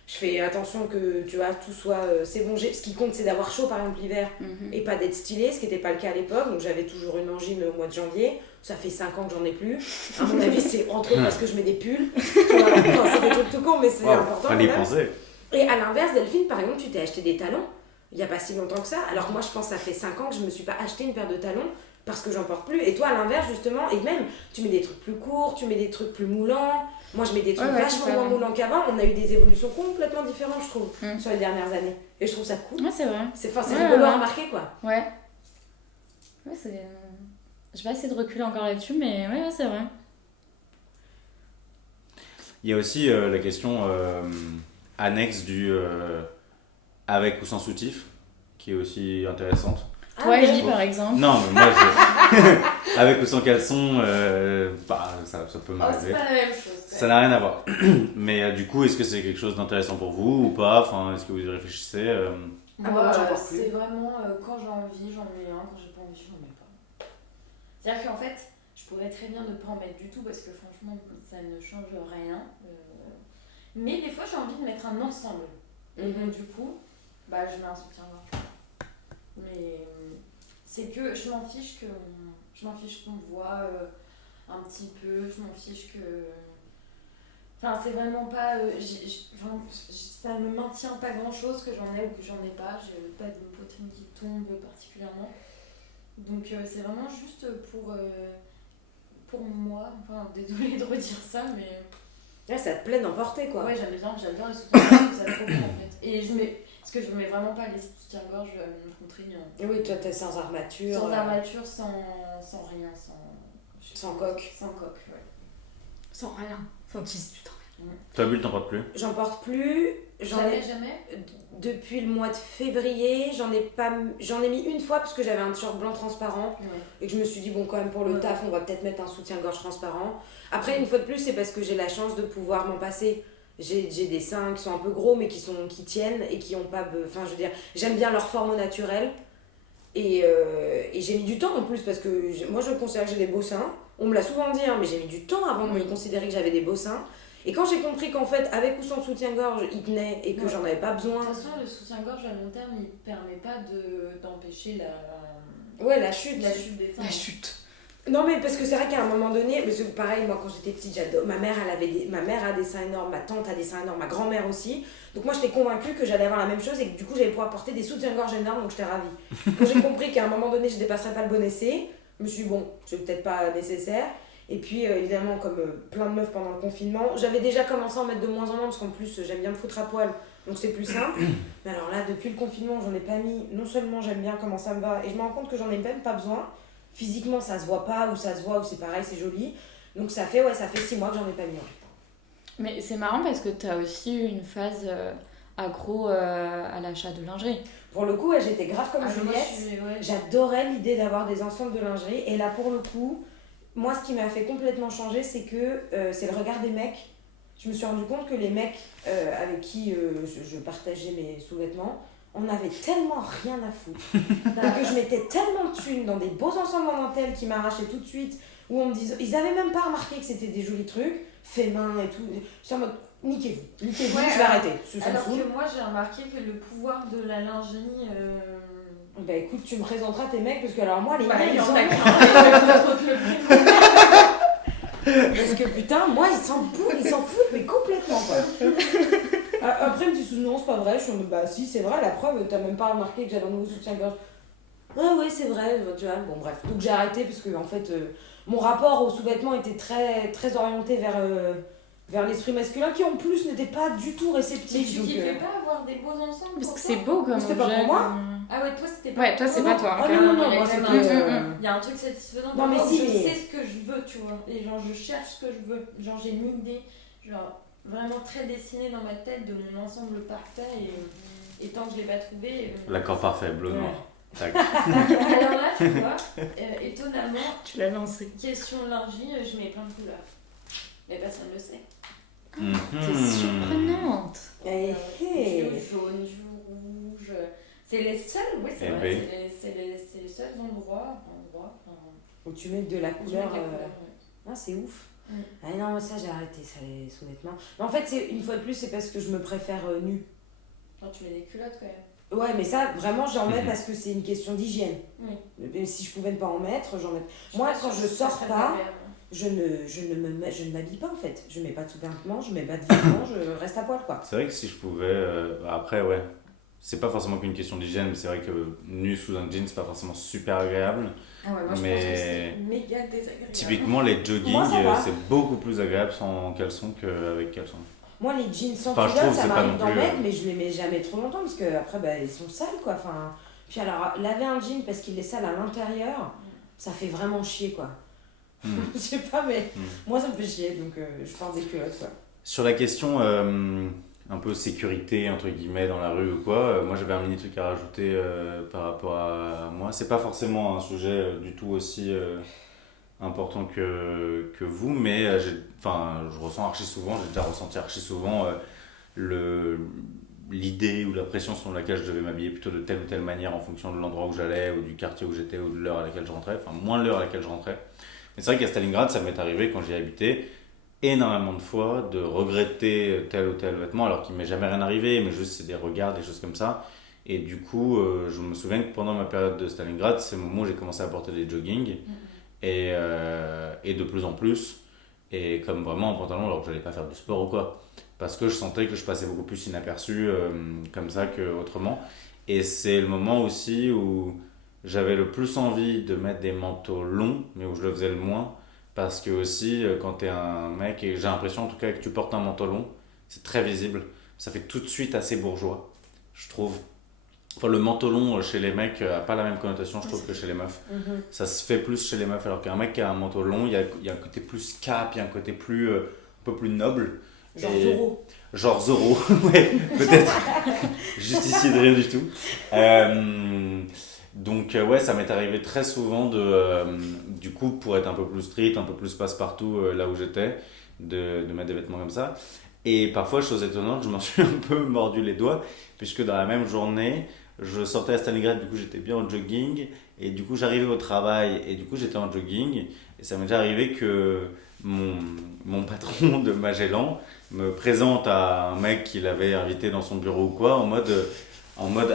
je fais attention que, tu vois, tout soit... c'est bon, ce qui compte, c'est d'avoir chaud, par exemple, l'hiver, et pas d'être stylé, ce qui n'était pas le cas à l'époque, donc j'avais toujours une angine au mois de janvier, ça fait 5 ans que j'en ai plus. À mon avis, c'est entre autres parce que je mets des pulls, tu vois, enfin, c'est des trucs tout courts, mais c'est important. Fallait y penser. Et à l'inverse, Delphine, par exemple, tu t'es acheté des talons, il n'y a pas si longtemps que ça, alors que moi, je pense que ça fait 5 ans que je ne me suis pas acheté une paire de talons, parce que j'en porte plus. Et toi, à l'inverse, justement, et même, tu mets des trucs plus courts, tu mets des trucs plus moulants. Moi, je mets des trucs vachement moins moulants qu'avant. On a eu des évolutions complètement différentes, je trouve, sur les dernières années. Et je trouve ça cool. Ouais, c'est vrai. C'est rigolo à remarquer, quoi. Ouais. Ouais, c'est... Je vais essayer de reculer encore là-dessus, mais ouais, c'est vrai. Il y a aussi la question annexe du avec ou sans soutif, qui est aussi intéressante. Toi, Ellie, par exemple. Non, mais moi, avec ou sans caleçon, ça peut m'arriver. C'est pas la même chose. Ça n'a rien à voir. Mais du coup, est-ce que c'est quelque chose d'intéressant pour vous ou pas? Enfin, est-ce que vous y réfléchissez Moi, c'est vraiment quand j'ai envie, j'en mets un, quand j'ai pas envie, j'en mets pas. C'est-à-dire qu'en fait, je pourrais très bien ne pas en mettre du tout parce que franchement, ça ne change rien. Mais des fois, j'ai envie de mettre un ensemble. Et donc, du coup, je mets un soutien-gorge. Mais c'est que je m'en fiche qu'on me voit un petit peu, je m'en fiche que... Enfin, c'est vraiment pas... ça ne maintient pas grand-chose que j'en ai ou que j'en ai pas. J'ai pas de poitrine qui tombe particulièrement. Donc c'est vraiment juste pour moi. Enfin, désolée de redire ça, mais... Ouais, ça te plaît d'en porter, quoi. Ouais, j'aime bien les soutiens-gorge, ça trop bien, en fait. Et parce que je mets vraiment pas les soutiens-gorge contraignants. Oui, toi, t'es sans armature. Sans armature, sans rien, sans coque. Sans coque, ouais. Sans rien. Sans tissu. Toi, Bulle, t'en portes plus? J'en porte plus. Jamais. Depuis le mois de février, j'en ai mis une fois parce que j'avais un t-shirt blanc transparent et que je me suis dit, bon, quand même, pour le taf, on va peut-être mettre un soutien-gorge transparent. Après, une fois de plus, c'est parce que j'ai la chance de pouvoir m'en passer. J'ai des seins qui sont un peu gros, mais qui tiennent et qui ont pas... Enfin, je veux dire, j'aime bien leur forme au naturel. Et j'ai mis du temps en plus parce que moi, je considère que j'ai des beaux seins. On me l'a souvent dit, hein, mais j'ai mis du temps avant de me considérer que j'avais des beaux seins. Et quand j'ai compris qu'en fait, avec ou sans soutien-gorge, il tenait et que j'en avais pas besoin... De toute façon, le soutien-gorge à long terme, il permet pas d'empêcher la chute. La chute des seins. La chute. Non, mais parce que c'est vrai qu'à un moment donné, parce que pareil, moi quand j'étais petite, ma mère a des seins énormes, ma tante a des seins énormes, ma grand-mère aussi. Donc moi j'étais convaincue que j'allais avoir la même chose et que du coup j'allais pouvoir porter des soutiens-gorge énormes, donc j'étais ravie. Quand j'ai compris qu'à un moment donné je dépasserais pas le bon essai, je me suis dit bon, c'est peut-être pas nécessaire. Et puis évidemment, comme plein de meufs pendant le confinement, j'avais déjà commencé à en mettre de moins en moins parce qu'en plus j'aime bien me foutre à poil, donc c'est plus simple. Mais alors là, depuis le confinement, j'en ai pas mis. Non seulement j'aime bien comment ça me va, et je me rends compte que j'en ai même pas besoin. Physiquement, ça se voit pas, ou ça se voit, ou c'est pareil, c'est joli. Donc ça fait 6 mois que j'en ai pas mis. Mais c'est marrant parce que t'as aussi eu une phase accro à l'achat de lingerie. Pour le coup, j'étais grave comme Juliette. J'adorais l'idée d'avoir des ensembles de lingerie. Et là, pour le coup, moi, ce qui m'a fait complètement changer, c'est que c'est le regard des mecs. Je me suis rendu compte que les mecs avec qui je partageais mes sous-vêtements, on avait tellement rien à foutre. Et que je mettais tellement de thunes dans des beaux ensembles en dentelle qui m'arrachaient tout de suite, où on me disait, ils avaient même pas remarqué que c'était des jolis trucs, faits main et tout. J'étais en mode, niquez-vous, je vais arrêter. Alors que moi, j'ai remarqué que le pouvoir de la lingerie Bah écoute, tu me présenteras tes mecs, parce que alors moi, les Bah, mecs, il y ils en s'en a foutent. qu'un. Parce que putain, moi, ils s'en foutent, mais complètement, quoi. Après, ils me disent, non, c'est pas vrai. Je suis en mode, bah si, c'est vrai, la preuve, t'as même pas remarqué que j'avais un nouveau soutien-gorge. Ah ouais, c'est vrai, tu vois, bon bref. Donc j'ai arrêté, parce que, en fait, mon rapport aux sous-vêtements était très, très orienté vers l'esprit masculin, qui en plus n'était pas du tout Mais réceptif. tu donc, kiffais pas avoir des beaux ensembles Parce pour que toi c'est beau comme C'était pas objet, pour moi. comme- Ah ouais, toi c'était pas Ouais, toi c'est pour pas toi. toi. Ah carrément. non, non, Il y a moi quand même c'était. Il y a un truc satisfaisant Non, mais de voir si, que je mais- sais ce que je veux, tu vois. Et genre, je cherche ce que je veux. Genre, j'ai une idée, genre, vraiment très dessinée dans ma tête de mon ensemble parfait. Et tant que je l'ai pas trouvé. L'accord parfait, bleu, Ouais. noir. Tac. Alors là, tu vois, étonnamment, Tu l'as lancé. question lingerie, je mets plein de couleurs. Mais personne ne le sait. T'es Mhm. surprenante. Eh, Je eh. joue jaune, je joue rouge. C'est les seuls, oui, c'est Eh vrai. ben. C'est les seuls endroits. Où tu mets de la où je mets couleur. de la couleur, ouais. Ah, c'est ouf. Mm. Ah non, moi ça j'ai arrêté, ça, les sous-vêtements. Mais en fait, c'est une fois de plus, c'est parce que je me préfère nue. Non, tu mets des culottes quand même. Ouais, mais ça, vraiment, j'en mets Mhm. parce que c'est une question d'hygiène. Oui. Mais si je pouvais ne pas en mettre, j'en mets. Moi, quand je sors pas, je ne m'habille pas en fait. Je mets pas de sous-vêtements, je mets pas de vêtements, je reste à poil quoi. C'est vrai que si je pouvais. Après, ouais. C'est pas forcément qu'une question d'hygiène, mais c'est vrai que nu sous un jean, c'est pas forcément super agréable. Ah ouais, moi je Mais- pense que c'est méga désagréable. Typiquement, les jogging, Moi, ça va. c'est beaucoup plus agréable sans caleçon qu'avec caleçon. Moi, les jeans sans Enfin, je culotte, trouve, ça c'est pas m'arrive non d'en plus, mettre, mais je les mets jamais trop longtemps parce que après, bah, ils sont sales quoi. Enfin, puis alors, laver un jean parce qu'il est sale à l'intérieur, ça fait vraiment chier quoi. Hmm. Je sais pas, mais Hmm. moi ça me fait chier donc je porte des culottes quoi. Sur la question un peu sécurité, entre guillemets, dans la rue ou quoi, moi j'avais un mini truc à rajouter par rapport à moi. C'est pas forcément un sujet du tout aussi important que vous, mais je ressens archi souvent, j'ai déjà ressenti archi souvent l'idée ou la pression selon laquelle je devais m'habiller plutôt de telle ou telle manière en fonction de l'endroit où j'allais ou du quartier où j'étais ou de l'heure à laquelle je rentrais, enfin moins l'heure à laquelle je rentrais. Mais c'est vrai qu'à Stalingrad, ça m'est arrivé quand j'y habité énormément de fois de regretter tel ou tel vêtement alors qu'il m'est jamais rien arrivé, mais juste c'est des regards, des choses comme ça. Et du coup, je me souviens que pendant ma période de Stalingrad, c'est le moment où j'ai commencé à porter des joggings et de plus en plus, et comme vraiment en pantalon alors que j'allais pas faire du sport ou quoi, parce que je sentais que je passais beaucoup plus inaperçu comme ça qu'autrement. Et c'est le moment aussi où j'avais le plus envie de mettre des manteaux longs, mais où je le faisais le moins. Parce que aussi, quand t'es un mec, et j'ai l'impression en tout cas que tu portes un manteau long, c'est très visible. Ça fait tout de suite assez bourgeois, je trouve. Enfin, le manteau long chez les mecs a pas la même connotation, je trouve, que chez les meufs. Ça se fait plus chez les meufs, alors qu'un mec qui a un manteau long, il y a un côté plus cap, il y a un côté plus, un peu plus noble. Genre Et- Zorro. Genre Zorro, ouais, peut-être. Justicier de rien du tout. Donc, ouais, ça m'est arrivé très souvent du coup, pour être un peu plus street, un peu plus passe-partout là où j'étais, de mettre des vêtements comme ça. Et parfois, chose étonnante, je m'en suis un peu mordu les doigts, puisque dans la même journée, je sortais à Stalingrad, du coup, j'étais bien en jogging, et du coup, j'arrivais au travail, et du coup, j'étais en jogging, et ça m'est déjà arrivé que mon patron de Magellan me présente à un mec qu'il avait invité dans son bureau ou quoi, en mode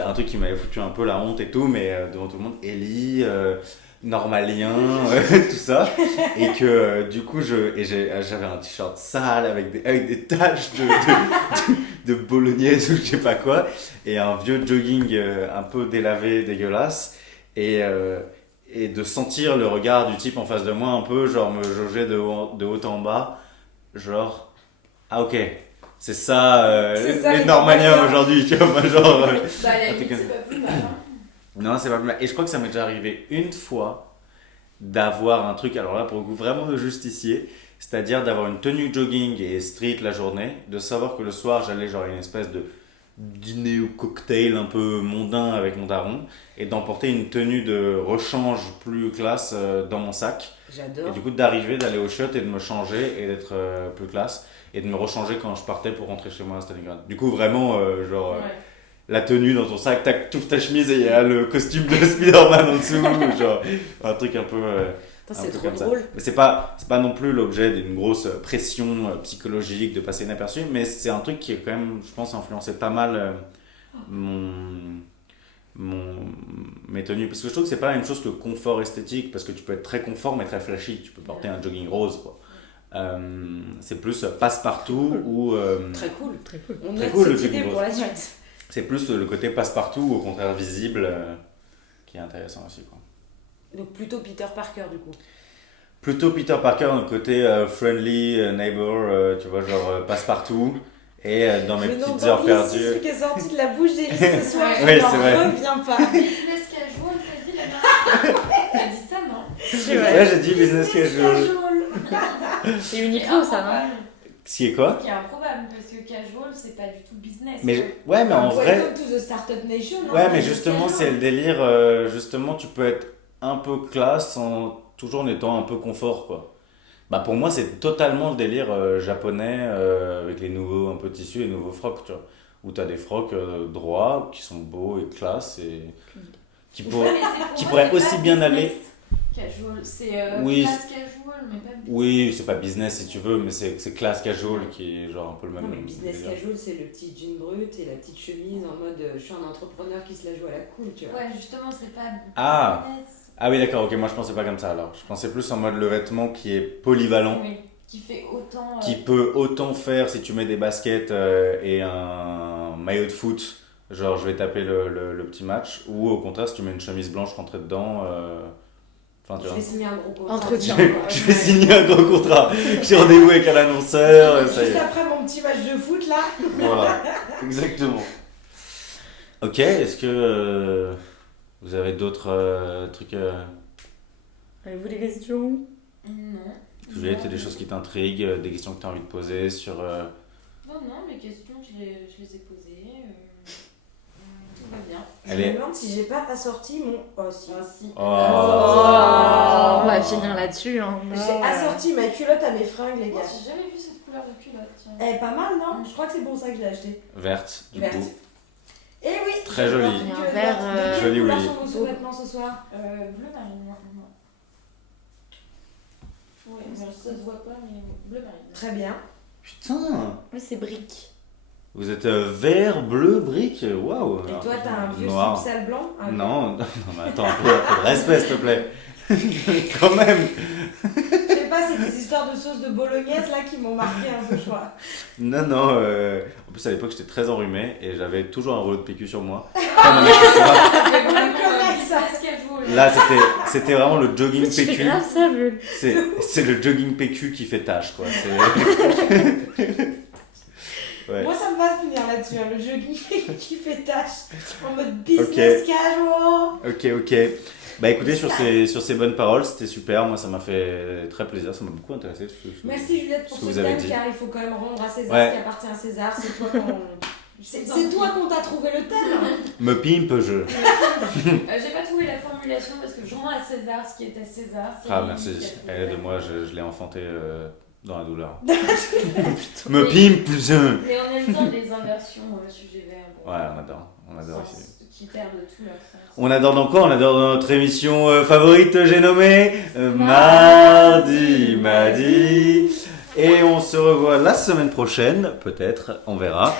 un truc qui m'avait foutu un peu la honte et tout, mais devant tout le monde, Ellie, normalien, tout ça, et que du coup j'avais un t-shirt sale avec des taches de bolognaise ou je sais pas quoi, et un vieux jogging un peu délavé, dégueulasse, et de sentir le regard du type en face de moi un peu genre me jauger de haut en bas, genre ah ok, c'est ça, C'est ça, les les normaliens normaliens. aujourd'hui, tu vois, moi, genre Bah, à la un limite, truc c'est pas plus mal. Hein. non, c'est pas mal. Et je crois que ça m'est déjà arrivé une fois d'avoir un truc, alors là pour le coup vraiment de justicier, c'est-à-dire d'avoir une tenue jogging et street la journée, de savoir que le soir j'allais genre à une espèce de dîner ou cocktail un peu mondain avec mon daron, et d'emporter une tenue de rechange plus classe dans mon sac, et J'adore. du coup d'arriver, d'aller au shot et de me changer et d'être plus classe, et de me rechanger quand je partais pour rentrer chez moi à Stalingrad. Du coup vraiment Ouais. la tenue dans ton sac, tac, tu ouvres ta chemise et il y a le costume de Spider-Man en dessous, genre un truc un peu, Putain, un c'est peu trop comme ça. drôle. Mais c'est pas non plus l'objet d'une grosse pression psychologique de passer inaperçu, mais c'est un truc qui est quand même, je pense, influencé pas mal mes tenues. Parce que je trouve que c'est pas la même chose que confort esthétique, parce que tu peux être très confort mais très flashy. Tu peux porter un jogging rose, quoi. C'est plus passe-partout ou... Très cool. On Très a cool, le cette idée jogging pour la rose. suite. C'est plus le côté passe-partout, ou au contraire visible, qui est intéressant aussi, quoi. Donc plutôt Peter Parker du coup. Plutôt Peter Parker dans le côté friendly neighbor, tu vois, genre passe-partout. Et dans mes Le nom petites heures d'Anglicisme perdues. qui est sorti de la bouche d'Élise ce soir, Oui, je c'est n'en vrai. reviens pas. Business casual, t'as dit la dernière fois. T'as dit ça, non? Ouais, j'ai dit business casual. C'est Uniqlo, ça, non? Ce qui est quoi? Qui est improbable, parce que casual, c'est pas du tout business. Mais, ouais, mais en vrai. Welcome to the Startup Nation. hein, Ouais, mais c'est justement, casual. c'est le délire. Justement, tu peux être un peu classe toujours en étant un peu confort, quoi. Bah, pour moi, c'est totalement le délire japonais avec les nouveaux un peu tissus, les nouveaux frocs, tu vois. Où t'as des frocs droits qui sont beaux et classe et qui pourraient. qui pourrait aussi bien aller. Casual, c'est Oui. classe casual, mais pas business. Oui, c'est pas business si tu veux, mais c'est classe casual qui est genre un peu le même. Non, mais business délire. casual, c'est le petit jean brut et la petite chemise en mode je suis un entrepreneur qui se la joue à la cool, tu vois. Ouais, justement, c'est pas Ah. business. Ah oui, d'accord, ok, moi je pensais pas comme ça alors. Je pensais plus en mode le vêtement qui est polyvalent. Oui, qui fait autant. Qui peut autant faire si tu mets des baskets et un maillot de foot, genre je vais taper le petit match, ou au contraire si tu mets une chemise blanche rentrée dedans, enfin tu Je vois. vais signer un gros contrat. Entretien. Je vais signer un gros contrat, j'ai rendez-vous avec un annonceur, ça y Juste est. après mon petit match de foot là. Voilà, exactement. Ok, est-ce que vous avez d'autres trucs Avez-vous des questions? Non. Juliette, il y a des choses qui t'intriguent, des questions que tu as envie de poser sur... Non, mes questions, je les ai posées. Tout va bien. Elle Je est- me demande si j'ai pas assorti mon. Oh, si. Si. On va finir là-dessus. Hein. J'ai assorti ma culotte à mes fringues, les Moi, gars. j'ai jamais vu cette couleur de culotte. Tiens. Elle est pas mal, non? Je crois que c'est pour ça que je l'ai acheté. Verte, du Verte. coup. Eh oui! Très joli. Donc, Il y a un vert, de quelle joli, couleur oui. sont vos sous-vêtements ce soir? Bleu marine, non. Ouais, mais ça se voit pas, mais bleu marine. Très bien. Putain! Oui, c'est brique. Vous êtes vert, bleu, brique? Waouh! Et toi, t'as un vieux Noir. slip sale blanc? Un- Non, non, mais attends, un peu de respect, s'il te plaît. Quand même! Je sais pas, c'est des histoires de sauce de bolognaise là qui m'ont marqué un peu, je crois. Non, non, en plus à l'époque j'étais très enrhumé et j'avais toujours un rouleau de PQ sur moi. Comme un accessoire. C'est vraiment Comment ça? business casual. Là, c'était vraiment le jogging Tu fais PQ. grave ça, Bulle. C'est le jogging PQ qui fait tâche, quoi. C'est- Ouais. Moi, ça me va de finir là-dessus, hein, le jogging qui fait tâche en mode business casual. Ok. Bah écoutez, sur ces bonnes paroles, c'était super. Moi, ça m'a fait très plaisir. Ça m'a beaucoup intéressé. Merci Juliette pour ce que ce vous avez thème, dit. car il faut quand même rendre à César Ouais. ce qui appartient à César. C'est toi qu'on t'a trouvé le thème. Me pimpe, je. J'ai pas trouvé la formulation parce que je rends à César ce qui est à César. C'est Ah, lui merci. qui a trouvé Elle est de la moi, je l'ai enfanté dans la douleur. Ouais, Me pimpe, je. Mais on aime bien les inversions sujet-verbe. Ouais, on adore ici. Qui perdent tout leur sens. On adore dans quoi? On adore dans notre émission favorite, j'ai nommé Mardi Madi. Et on se revoit la semaine prochaine, peut-être, on verra.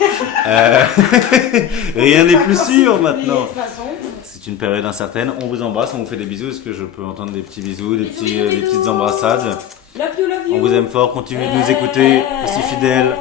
Rien n'est plus sûr maintenant. De toute façon. C'est une période incertaine. On vous embrasse, on vous fait des bisous. Est-ce que je peux entendre des petits bisous, des Bisous, petites embrassades? Love you, love you. On vous aime fort, continuez de nous écouter, aussi fidèles.